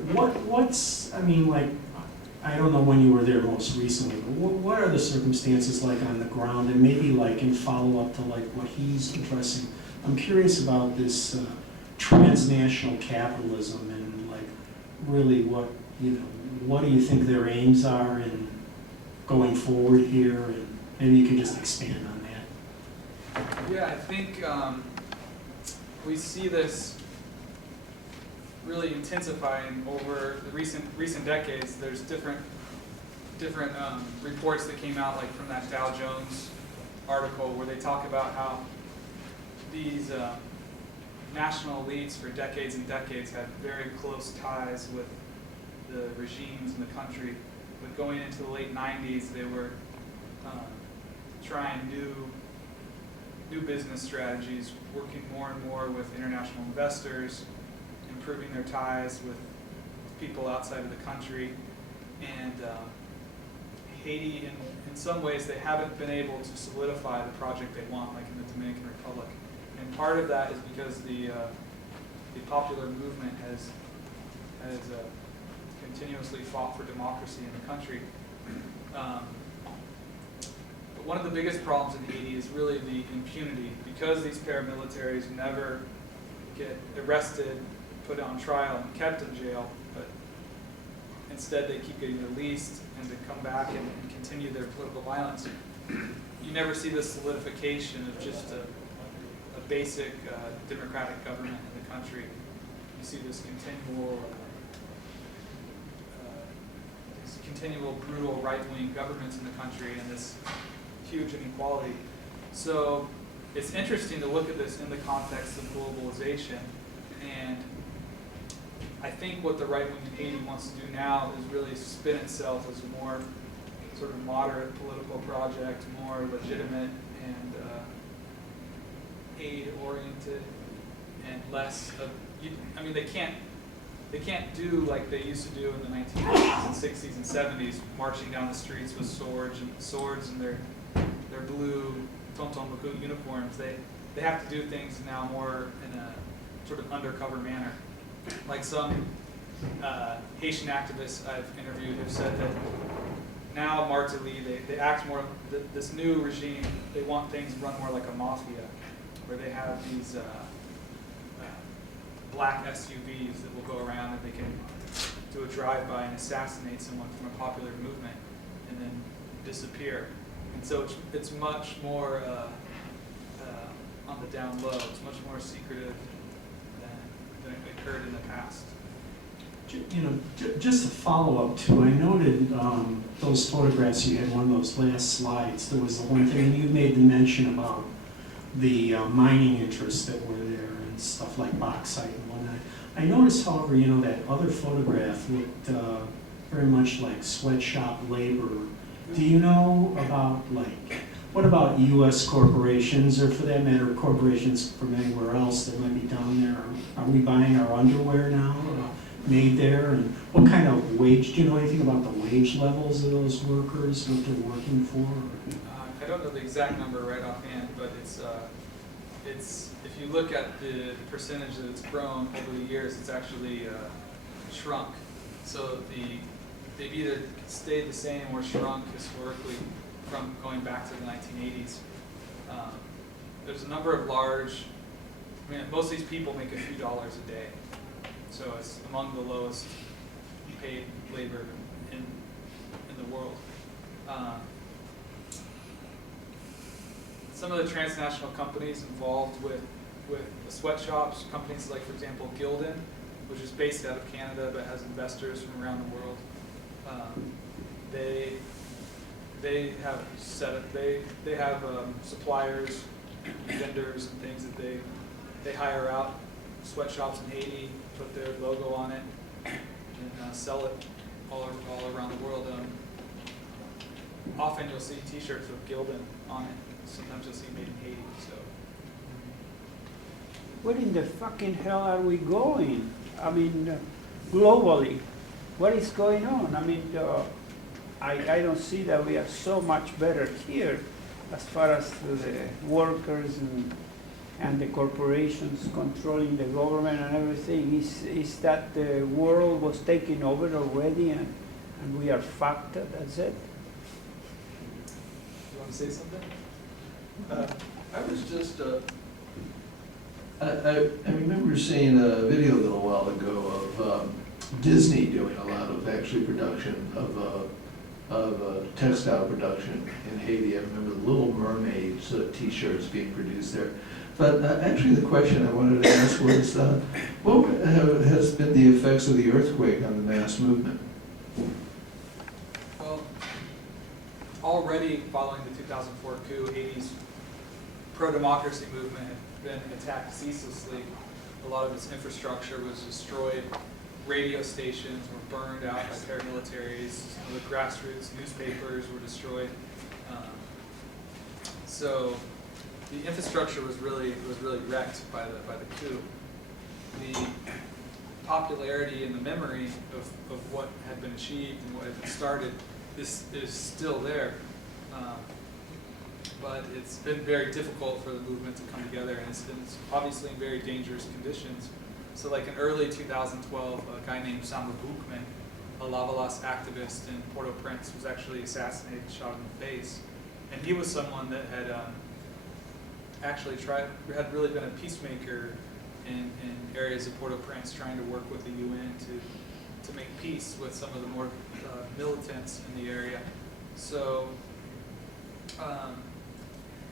I don't know when you were there most recently, but what are the circumstances like on the ground, and maybe like in follow-up to like what he's addressing? I'm curious about this transnational capitalism and like really what do you think their aims are and going forward here, and maybe you could just expand on that. Yeah, I think we see this really intensifying over the recent decades. There's different reports that came out, like from that Dow Jones article, where they talk about how these national elites for decades and decades had very close ties with the regimes in the country. But going into the late 90s, they were trying new business strategies, working more and more with international investors, improving their ties with people outside of the country. And Haiti, in some ways, they haven't been able to solidify the project they want, like in the Dominican Republic. And part of that is because the popular movement has continuously fought for democracy in the country. But one of the biggest problems in Haiti is really the impunity. Because these paramilitaries never get arrested, put on trial, and kept in jail, but instead they keep getting released and to come back and continue their political violence. You never see the solidification of just basic democratic government in the country, you see this continual brutal right-wing governments in the country and this huge inequality. So it's interesting to look at this in the context of globalization, and I think what the right wing in Haiti wants to do now is really spin itself as a more sort of moderate political project, more legitimate and aid-oriented, and less of, I mean, they can't do like they used to do in the 1950s and 60s and 70s, marching down the streets with swords and their blue tonton macoute uniforms. They have to do things now more in a sort of undercover manner. Like some Haitian activists I've interviewed have said that now Martelly, they act more, this new regime, they want things run more like a mafia, where they have these black SUVs that will go around and they can do a drive-by and assassinate someone from a popular movement and then disappear. And so it's much more on the down low. It's much more secretive than occurred in the past. You know, just a follow-up too, I noted those photographs you had, one of those last slides, there was the one thing, you made the mention about the mining interests that were there and stuff like bauxite and whatnot. I noticed, however, you know, that other photograph looked very much like sweatshop labor. Do you know about, like, what about U.S. corporations, or for that matter, corporations from anywhere else that might be down there? Are we buying our underwear now made there? And what kind of wage, do you know anything about the wage levels of those workers, what they're working for? I don't know the exact number right offhand, but it's if you look at the percentage that it's grown over the years, it's actually shrunk. So they've either stayed the same or shrunk historically from going back to the 1980s. There's a number of large, I mean, most of these people make a few dollars a day. So it's among the lowest paid labor in the world. Some of the transnational companies involved with the sweatshops, companies like, for example, Gildan, which is based out of Canada but has investors from around the world. They have they have suppliers, vendors, and things that they hire out sweatshops in Haiti, put their logo on it, and sell it all around the world. Often you'll see T-shirts with Gildan on it. Sometimes you'll see made in Haiti. So. Where in the fucking hell are we going? I mean, globally, what is going on? I mean, I don't see that we are so much better here as far as the workers and the corporations controlling the government and everything. Is that the world was taken over already and we are fucked? That's it? You want to say something? I was just, I remember seeing a video a little while ago of Disney doing a lot of actually production of textile production in Haiti. I remember the Little Mermaids T-shirts being produced there. But actually the question I wanted to ask was, what has been the effects of the earthquake on the mass movement? Well, already following the 2004 coup, Haiti's pro-democracy movement had been attacked ceaselessly. A lot of its infrastructure was destroyed. Radio stations were burned out by paramilitaries. Some of the grassroots newspapers were destroyed. So the infrastructure was really wrecked by the coup. The popularity and the memory of what had been achieved and what had been started is still there. But it's been very difficult for the movement to come together, and it's been obviously in very dangerous conditions. So like in early 2012, a guy named Samba Boukman, a Lavalas activist in Port-au-Prince, was actually assassinated, shot in the face. And he was someone that had had really been a peacemaker in areas of Port-au-Prince, trying to work with the UN to make peace with some of the more militants in the area. So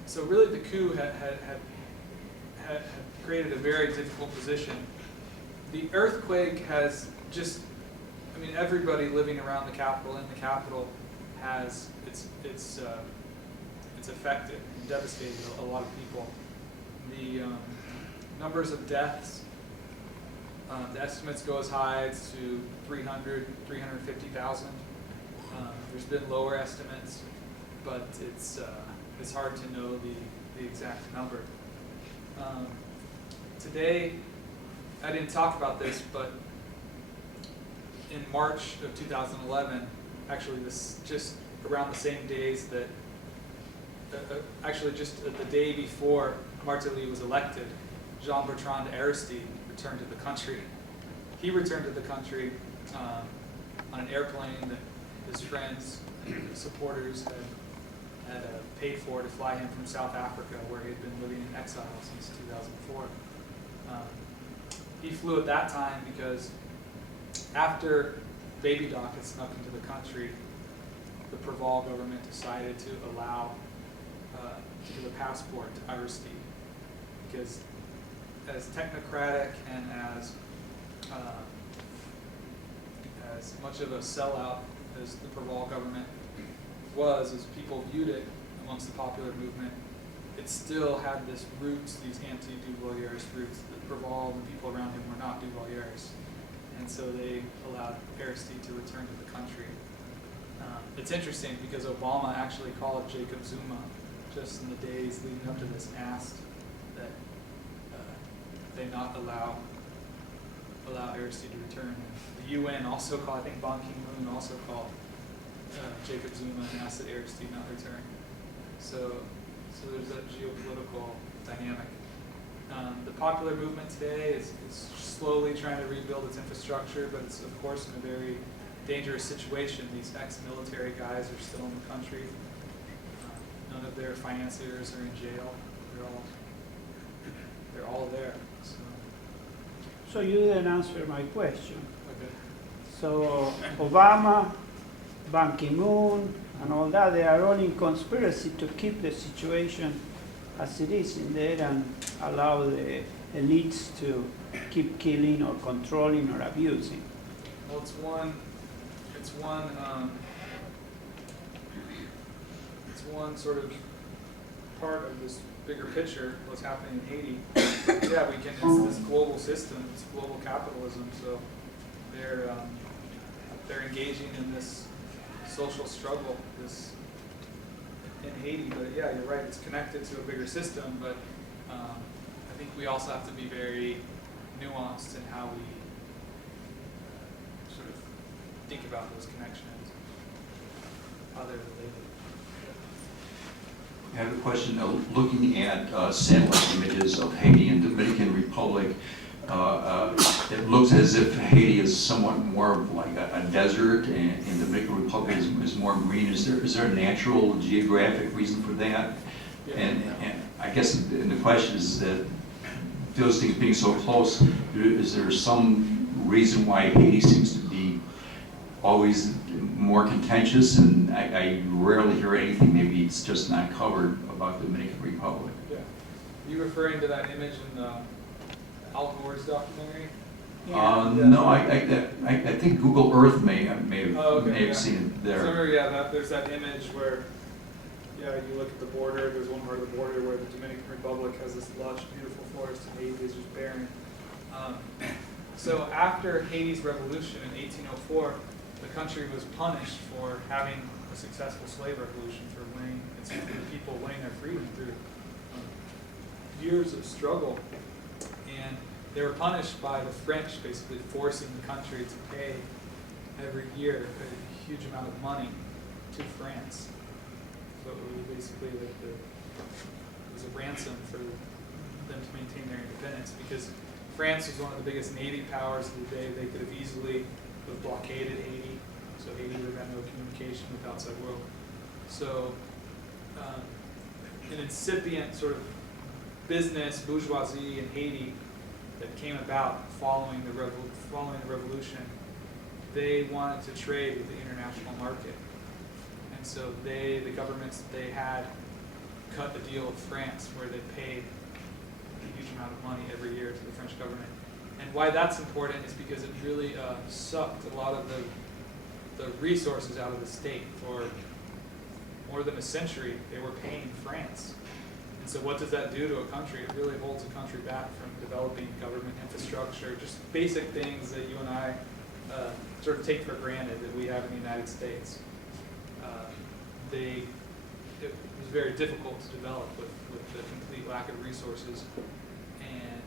so really the coup had had created a very difficult position. The earthquake has just, I mean, everybody living around the capital, in the capital, has, it's affected and devastated a lot of people. The numbers of deaths, the estimates go as high as to 300, 350,000. There's been lower estimates, but it's hard to know the exact number. Today, I didn't talk about this, but in March of 2011, actually this just around the same days that, actually just the day before Martelly was elected, Jean-Bertrand returned to the country. He returned to the country on an airplane that his friends and supporters had paid for to fly him from South Africa, where he had been living in exile since 2004. He flew at that time because after Baby Doc had snuck into the country, the Proval government decided to allow to give a passport to Aristide, because as technocratic and as much of a sellout as the Proval government was, as people viewed it amongst the popular movement, it still had this roots, these anti-Duvaliers roots. The Proval and the people around him were not Duvaliers, and so they allowed Aristide to return to the country. It's interesting because Obama actually called Jacob Zuma just in the days leading up to this and asked that they not allow Aristide to return. The UN also called, I think Ban Ki-moon also called Jacob Zuma and asked that Aristide not return. So there's that geopolitical dynamic. The popular movement today is slowly trying to rebuild its infrastructure, but it's of course in a very dangerous situation. These ex-military guys are still in the country. None of their financiers are in jail. They're all there. So you didn't answer my question. Okay. So Obama, Ban Ki-moon, and all that, they are all in conspiracy to keep the situation as it is in there and allow the elites to keep killing or controlling or abusing. Well, it's one sort of part of this bigger picture, what's happening in Haiti. Yeah, it's this global system, it's global capitalism, so they're engaging in this social struggle, this in Haiti. But yeah, you're right, it's connected to a bigger system, but I think we also have to be very nuanced in how we sort of think about those connections, how they're related. I have a question. Looking at satellite images of Haiti and Dominican Republic, it looks as if Haiti is somewhat more of like a desert, and Dominican Republic is more green. Is there a natural geographic reason for that? Yeah. And I guess the question is that those things being so close, is there some reason why Haiti seems to be always more contentious, and I rarely hear anything, maybe it's just not covered, about the Dominican Republic? Yeah. Are you referring to that image in the Al Gore's documentary? No, I think Google Earth may have seen it there. So remember, there's that image where, you look at the border, there's one part of the border where the Dominican Republic has this lush, beautiful forest, and Haiti is just barren. So after Haiti's revolution in 1804, the country was punished for having a successful slave revolution, for the people winning their freedom through years of struggle. And they were punished by the French basically forcing the country to pay every year a huge amount of money to France. So it was basically like it was a ransom for them to maintain their independence, because France was one of the biggest navy powers of the day. They could have easily blockaded Haiti, so Haiti would have had no communication with the outside world. So an incipient sort of business bourgeoisie in Haiti that came about following the revolution, they wanted to trade with the international market. And so the governments that they had cut the deal with France, where they paid huge amount of money every year to the French government. And why that's important is because it really sucked a lot of the resources out of the state. For more than a century, they were paying France. And so what does that do to a country? It really holds a country back from developing government infrastructure, just basic things that you and I sort of take for granted that we have in the United States. It was very difficult to develop with the complete lack of resources. And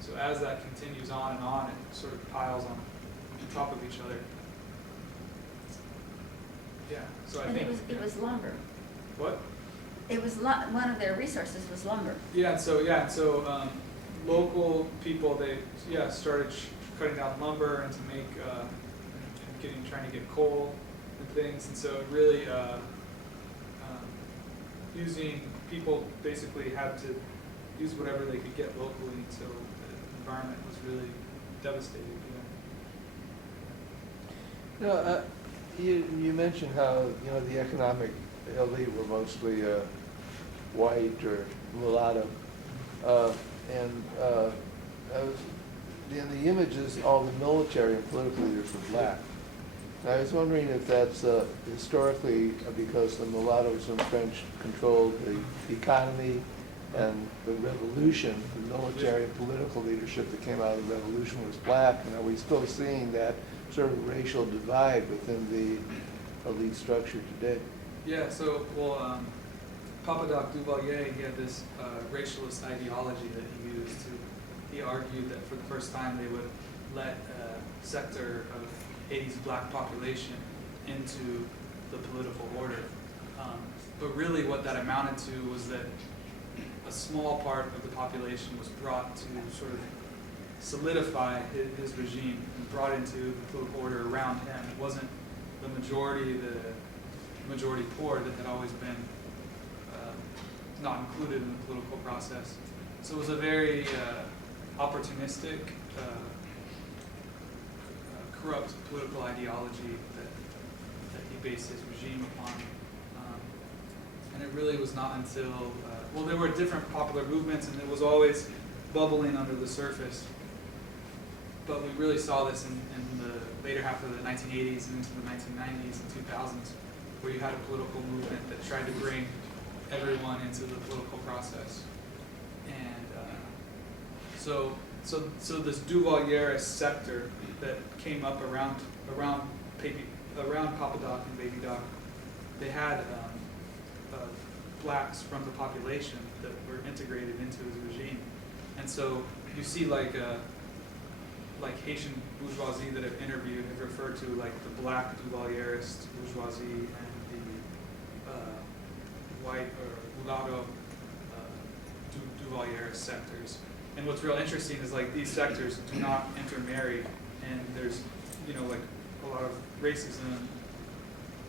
so as that continues on, it sort of piles on top of each other. Yeah, so I And think... it was lumber. What? It was one of their resources was lumber. Yeah, and so local people, they started cutting down lumber and to make trying to get coal and things, and so it really using people basically had to use whatever they could get locally, so the environment was really devastated. You mentioned how, the economic elite were mostly white or mulatto. In the images, all the military and political leaders were black. And I was wondering if that's historically because the mulattoes and French controlled the economy and the revolution, the military and political leadership that came out of the revolution was black, and are we still seeing that sort of racial divide within the elite structure today? Yeah, so, Papa Doc Duvalier, he had this racialist ideology that he used. He argued that for the first time they would let a sector of Haiti's black population into the political order. But really what that amounted to was that a small part of the population was brought to sort of solidify his regime and brought into the political order around him. It wasn't the majority poor that had always been not included in the political process. So it was a very opportunistic, corrupt political ideology that he based his regime upon. And it really was not until, there were different popular movements, and it was always bubbling under the surface. But we really saw this in the later half of the 1980s and into the 1990s and 2000s, where you had a political movement that tried to bring everyone into the political process. And so this Duvalierist sector that came up around Papa Doc and Baby Doc, they had blacks from the population that were integrated into his regime. And so you see like Haitian bourgeoisie that I've interviewed have referred to like the black Duvalierist bourgeoisie and the white or mulatto Duvalierist sectors. And what's real interesting is like these sectors do not intermarry, and there's like a lot of racism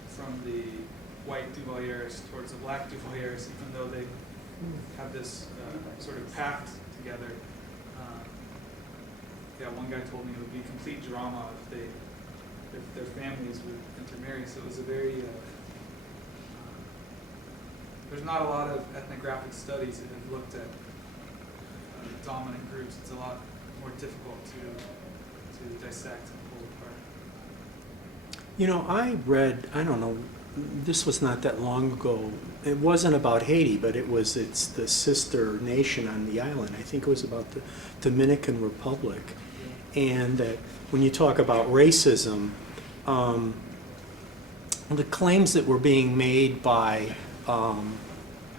from the white Duvalierists towards the black Duvalierists, even though they have this sort of pact together. One guy told me it would be complete drama if their families would intermarry. So it was a very there's not a lot of ethnographic studies that have looked at dominant groups. It's a lot more difficult to dissect and pull apart. I read, I don't know, this was not that long ago. It wasn't about Haiti, but it's the sister nation on the island. I think it was about the Dominican Republic. And that when you talk about racism, the claims that were being made by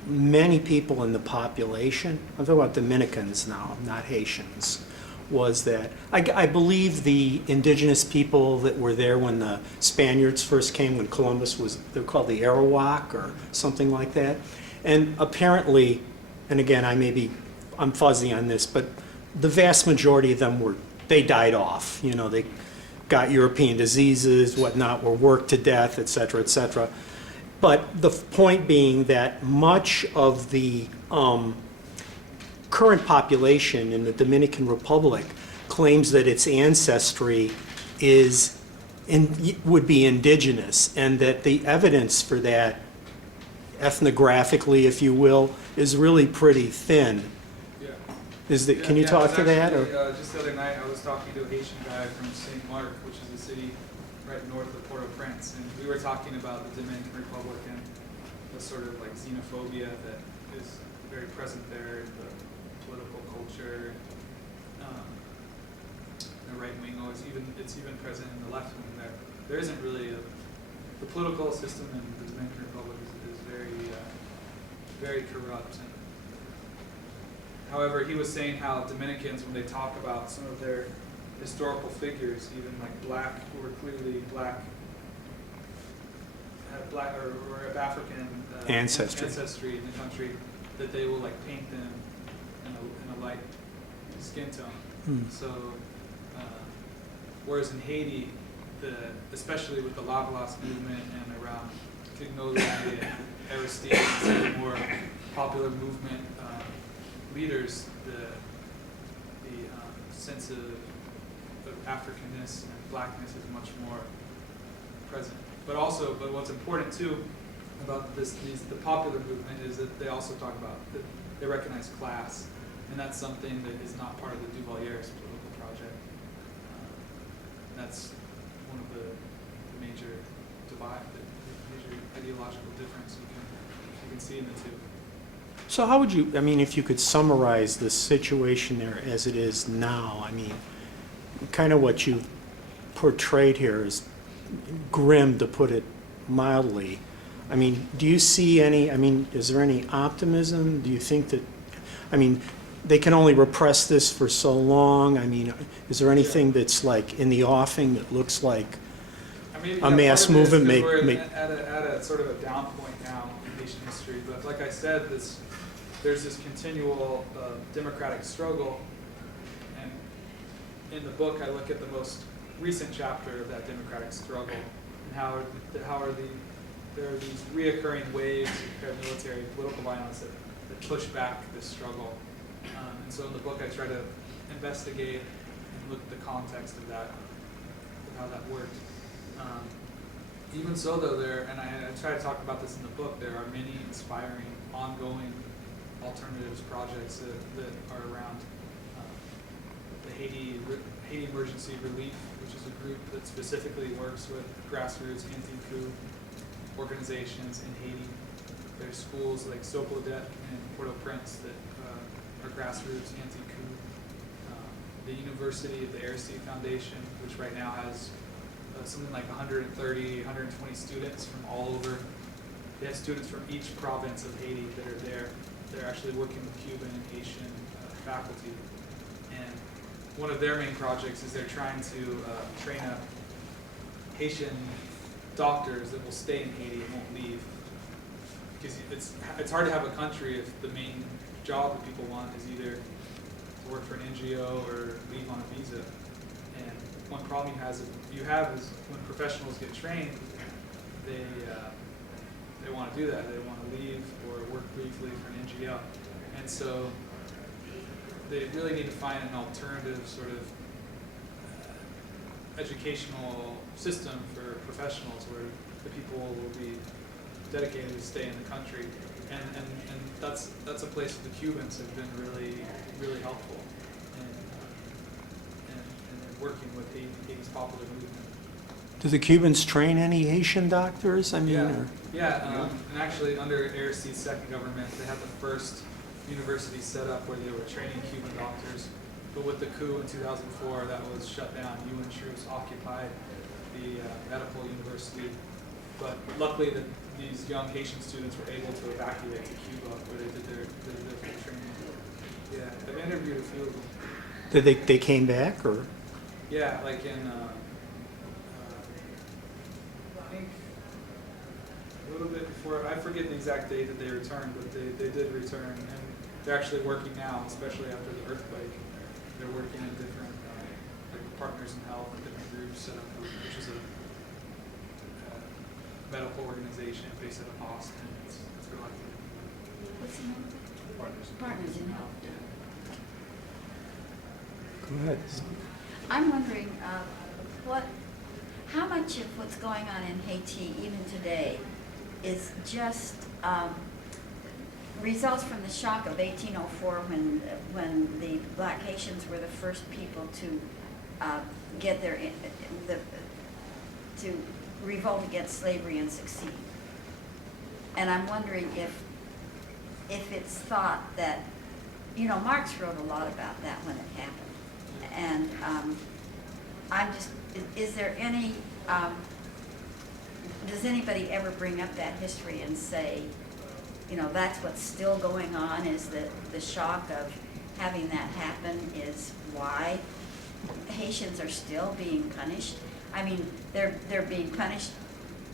many people in the population, I'm talking about Dominicans now, not Haitians, was that I believe the indigenous people that were there when the Spaniards first came, when Columbus was, they're called the Arawak or something like that. And apparently, and again, I'm fuzzy on this, but the vast majority of them they died off. They got European diseases, whatnot, were worked to death, et cetera, et cetera. But the point being that much of the current population in the Dominican Republic claims that its ancestry would be indigenous, and that the evidence for that, ethnographically, if you will, is really pretty thin. Yeah. Can you Yeah, I was talk to that? actually, Or? just the other night, I was talking to a Haitian guy from St. Mark, which is a city right north of Port-au-Prince, and we were talking about the Dominican Republic and the sort of like xenophobia that is very present there in the political culture. The right wing it's even present in the left wing there. There isn't really the political system in the Dominican Republic is very, very corrupt. And, however, he was saying how Dominicans, when they talk about some of their historical figures, even like black, who were clearly black, had black or of African ancestry in the country, that they will like paint them in a light skin tone. So, whereas in Haiti, especially with the Lavalas movement and around Fignoli and Aristide, some of the more popular movement leaders, the sense of Africanness and blackness is much more present. But what's important too about the popular movement is that they also talk about that they recognize class, and that's something that is not part of the Duvalier's political project. And that's one of the major divide, the major ideological difference you can see in the two. So how would you, I mean, if you could summarize the situation there as it is now, I mean, kind of what you portrayed here is grim, to put it mildly. I mean, do you see any, I mean, is there any optimism? Do you think that, I mean, they can only repress this for so long? I mean, is there anything that's like in the offing that looks like a mass movement? We're at a sort of a down point now in Haitian history, but like I said, there's this continual democratic struggle, and in the book I look at the most recent chapter of that democratic struggle and how there are these reoccurring waves of paramilitary political violence that push back this struggle. And so in the book I try to investigate and look at the context of that, of how that worked. Even so though and I try to talk about this in the book, there are many inspiring, ongoing alternatives projects that are around the Haiti Emergency Relief, which is a group that specifically works with grassroots anti-coup organizations in Haiti. There's schools like Sopodet and Port-au-Prince that are grassroots anti-coup. The University of the Aristide Foundation, which right now has something like 130, 120 students from all over. They have students from each province of Haiti that are there. They're actually working with Cuban and Haitian faculty. And one of their main projects is they're trying to train up Haitian doctors that will stay in Haiti and won't leave. Because it's hard to have a country if the main job that people want is either to work for an NGO or leave on a visa. And one problem you have is when professionals get trained, they want to do that. They want to leave or work briefly for an NGO. And so they really need to find an alternative sort of educational system for professionals where the people will be dedicated to stay in the country. And that's a place where the Cubans have been really, really helpful in working with Haiti's popular movement. Do the Cubans train any Haitian doctors? I mean, and actually under Aristide's second government, they had the first university set up where they were training Cuban doctors. But with the coup in 2004, that was shut down. UN troops occupied the medical university. But luckily, these young Haitian students were able to evacuate to Cuba, where they did their full training. Yeah, I've interviewed a few of them. Did they came back, or? Yeah, like in I think a little bit before, I forget the exact date that they returned, but they did return, and they're actually working now, especially after the earthquake. They're working in different like Partners in Health and different groups set up, which is a medical organization based out of Boston. It's really like What's the name? Partners in Health. Go ahead. I'm wondering how much of what's going on in Haiti even today is just results from the shock of 1804 when the black Haitians were the first people to get to revolt against slavery and succeed. And I'm wondering if it's thought that, you know, Marx wrote a lot about that when it happened. And I'm just, is there any, does anybody ever bring up that history and say, you know, that's what's still going on, is that the shock of having that happen is why Haitians are still being punished? I mean, they're being punished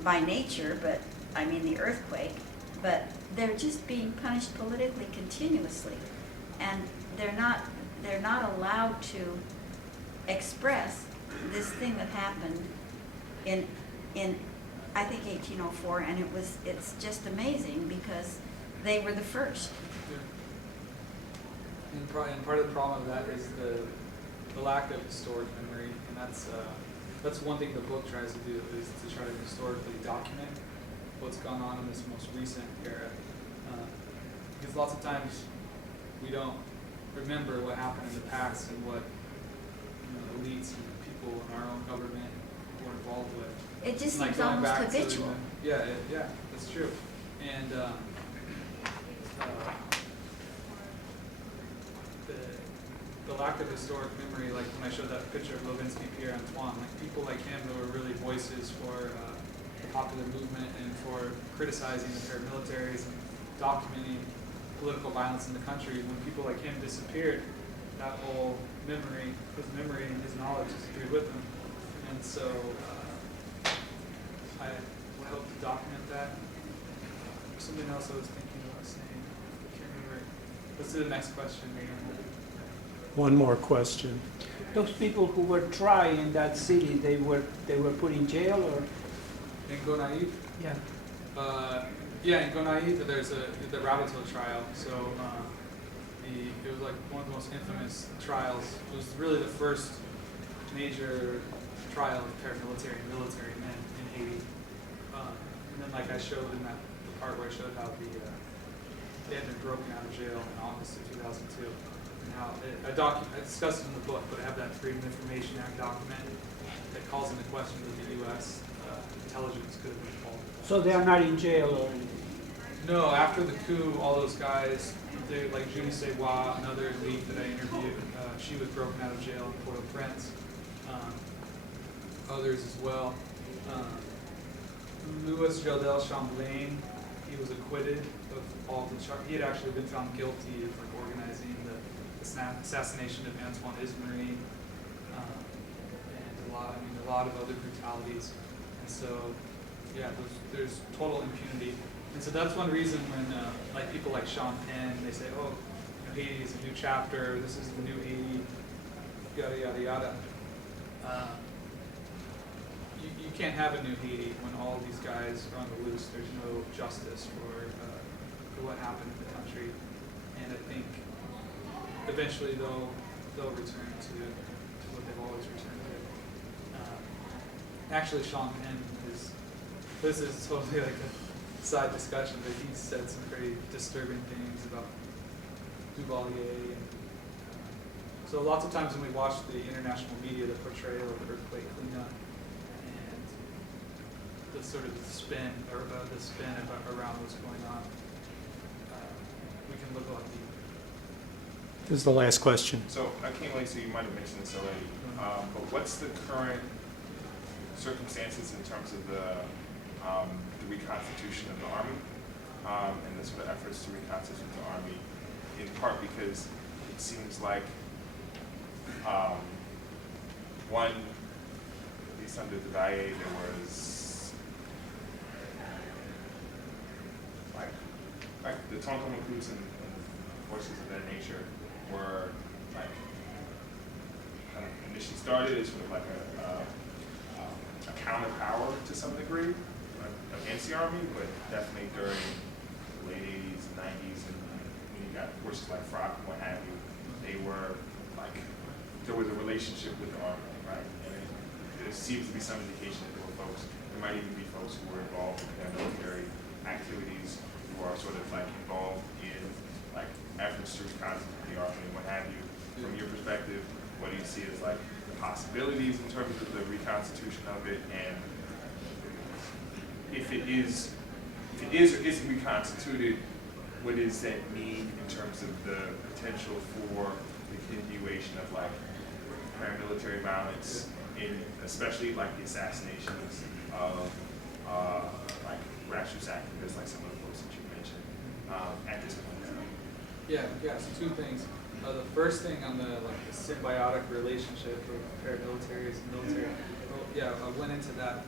by nature, but, I mean, the earthquake, but they're just being punished politically continuously. And they're not allowed to express this thing that happened in I think 1804, and it's just amazing because they were the first. Yeah. And part of the problem of that is the lack of historic memory, and that's one thing the book tries to do, is to try to historically document what's gone on in this most recent era. Because lots of times we don't remember what happened in the past and what, you know, elites and people in our own government were involved with. It just Like seems going almost back to habitual. yeah, that's true. And the lack of historic memory, like when I showed that picture of Levinsky Pierre Antoine, like people like him who were really voices for the popular movement and for criticizing the paramilitaries and documenting political violence in the country, when people like him disappeared, that whole memory, his memory and his knowledge disappeared with him. And so I hope to document that. There's something else I was thinking about saying. I can't remember. Let's do the next question, Megan. One more question. Those people who were tried in that city, they were put in jail, or? In Gonaïve? Yeah. Yeah, in Gonaïve, there's the Rabateau trial. So it was like one of the most infamous trials. It was really the first major trial of paramilitary and military men in Haiti. And then, like I showed in the part where I showed how they had been broken out of jail in August of 2002. And how I discussed it in the book, but I have that Freedom of Information Act document that calls into question that the U.S. Intelligence could have been involved. So they are not in jail or anything? No, after the coup, all those guys, like Judy Savoy, another elite that I interviewed, she was broken out of jail in Port-au-Prince. Others as well. Louis Jodel Champlain, he was acquitted of all the charges. He had actually been found guilty of like organizing the assassination of Antoine Ismarie, and a lot of other brutalities. And so, yeah, there's total impunity. And so that's one reason when like people like Sean Penn, they say, oh, you know, Haiti is a new chapter, this is the new Haiti, yada, yada, yada. You can't have a new Haiti when all these guys are on the loose. There's no justice for what happened in the country. And I think eventually they'll return to what they've always returned to. Actually, Sean Penn this is totally like a side discussion, but he said some pretty disturbing things about Duvalier. And, so lots of times when we watch the international media, the portrayal of the earthquake cleanup and the sort of spin around what's going on, we can look a lot deeper. This is the last question. So I can't wait, so you might have mentioned this already, but what's the current circumstances in terms of the reconstitution of the Army and the sort of efforts to reconstitute the Army, in part because it seems like one, at least under the Duvalier, there was like the Tonton recruits and forces of that nature were like kind of initially started as sort of like a counter power to some degree against the Army, but definitely during the late 80s and 90s, and when you got forces like FROC and what have you, they were like, there was a relationship with the Army, right? And there seems to be some indication that there were folks, there might even be folks who were involved in paramilitary activities who are sort of like involved in possibilities in terms of the reconstitution of it, and if it is or isn't reconstituted, what does that mean in terms of the potential for the continuation of like paramilitary violence, in especially like the assassinations of like grassroots activists, like some of the folks that you mentioned at this point in time? Yeah, so two things. The first thing on the symbiotic relationship of paramilitaries and military, I went into that.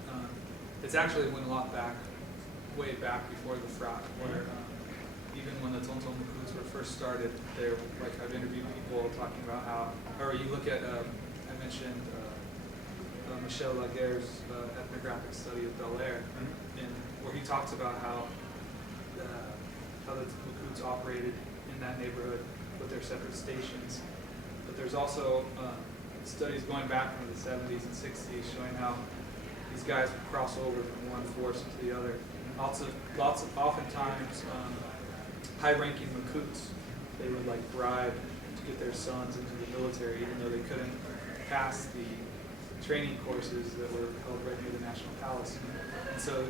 It's actually went a lot way back before the FRAP, where even when the Tonton Macoutes were first started, I've interviewed people talking about how, or you look at, I mentioned Michel Laguerre's ethnographic study of Bel Air, and where he talks about how the Macoutes operated in that neighborhood with their separate stations. But there's also studies going back from the 70s and 60s showing how these guys would cross over from one force to the other. Oftentimes, high-ranking Macoutes, they would bribe to get their sons into the military, even though they couldn't pass the training courses that were held right near the National Palace. And so,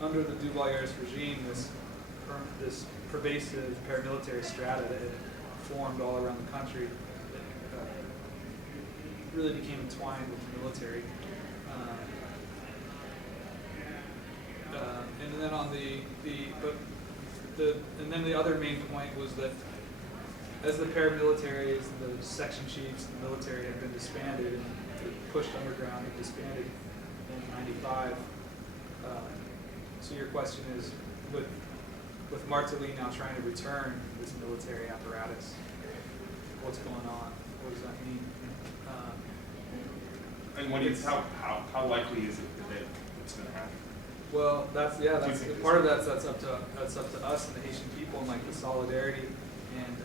under the Duvaliers regime, this pervasive paramilitary strata that had formed all around the country really became entwined with the military. And then on and then the other main point was that as the paramilitaries, the section chiefs, the military had been disbanded and pushed underground and disbanded in '95. So your question is, with Martelly now trying to return this military apparatus, what's going on? What does that mean? And what is how likely is it that it's going to happen? Well, that's part of that's up to us and the Haitian people, and the solidarity and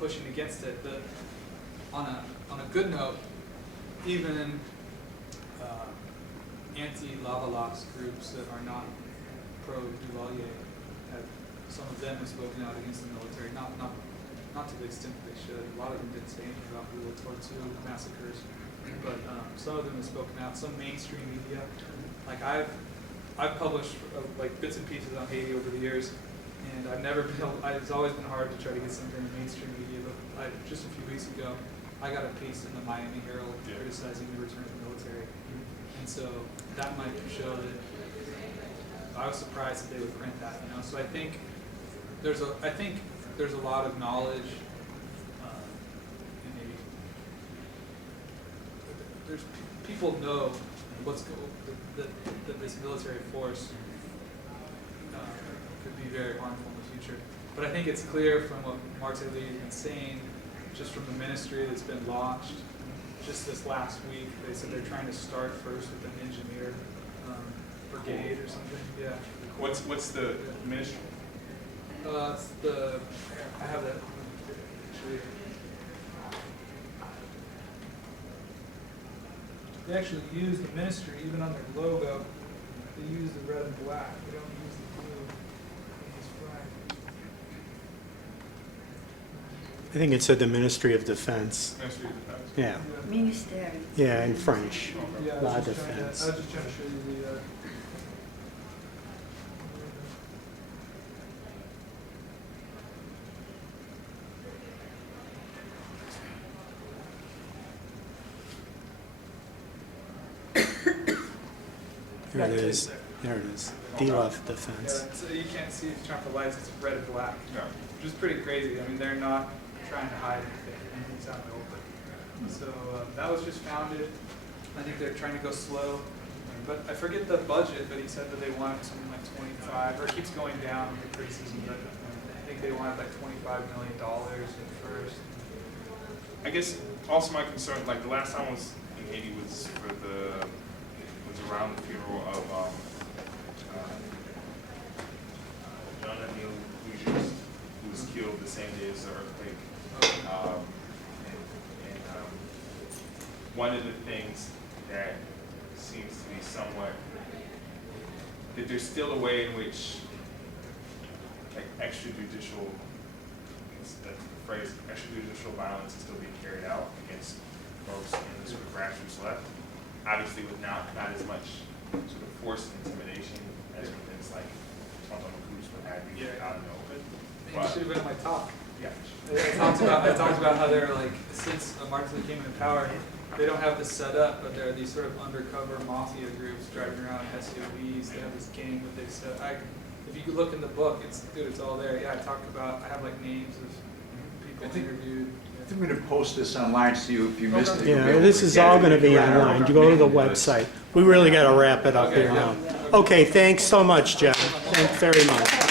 pushing against it. On a good note, even anti-Lavalas groups that are not pro-Duvalier, some of them have spoken out against the military, not to the extent that they should. A lot of them didn't say anything about World War II massacres, but some of them have spoken out. Some mainstream media, I've published bits and pieces on Haiti over the years, and I've never been able, it's always been hard to try to get something in mainstream media, but just a few weeks ago, I got a piece in the Miami Herald criticizing the return of the military. And so that might show that I was surprised that they would print that, So I think there's a lot of knowledge, and maybe people know that this military force could be very harmful in the future. But I think it's clear from what Martelly has been saying, just from the ministry that's been launched, just this last week, they said they're trying to start first with an engineer brigade or something. Yeah. What's the ministry? It's I have that actually. They actually use the ministry, even on their logo, they use the red and black. They don't use the blue in this flag. I think it said the Ministry of Defense. Ministry of Defense. Yeah. Ministère. Yeah, in French. Yeah, La I was just trying Defense. to show you the. There it is. There it is. DLF Defense. Yeah, so you can't see if you turn off the lights, it's red and black. No. Which is pretty crazy. I mean, they're not trying to hide anything. Anything's out in the open. So that was just founded. I think they're trying to go slow. But I forget the budget, but he said that they wanted something like 25, or it keeps going down with the criticism, but I think they wanted like $25 million at first. I guess also my concern, the last time I was in Haiti was around the funeral of Jean-Bertrand, who was killed the same day as the earthquake. One of the things that seems to be somewhat, that there's still a way in which extrajudicial that the phrase extrajudicial violence is still being carried out against folks in the sort of grassroots left. Obviously with not as much sort of force and intimidation as when it's like autonomous groups would have you out in the open. You should have been in my talk. Yeah. I talked about how they're like, since Martin Luther came into power, they don't have this set up, but there are these sort of undercover mafia groups driving around SUVs. They have this gang that they set. If you could look in the book, it's all there. Yeah, I talked about. I have like names of people interviewed. I think we're going to post this online, so if you missed it. Yeah, this is all going to be online. You go to the website. We really got to wrap it up here now. Okay, thanks so much, Jeff. Thanks very much.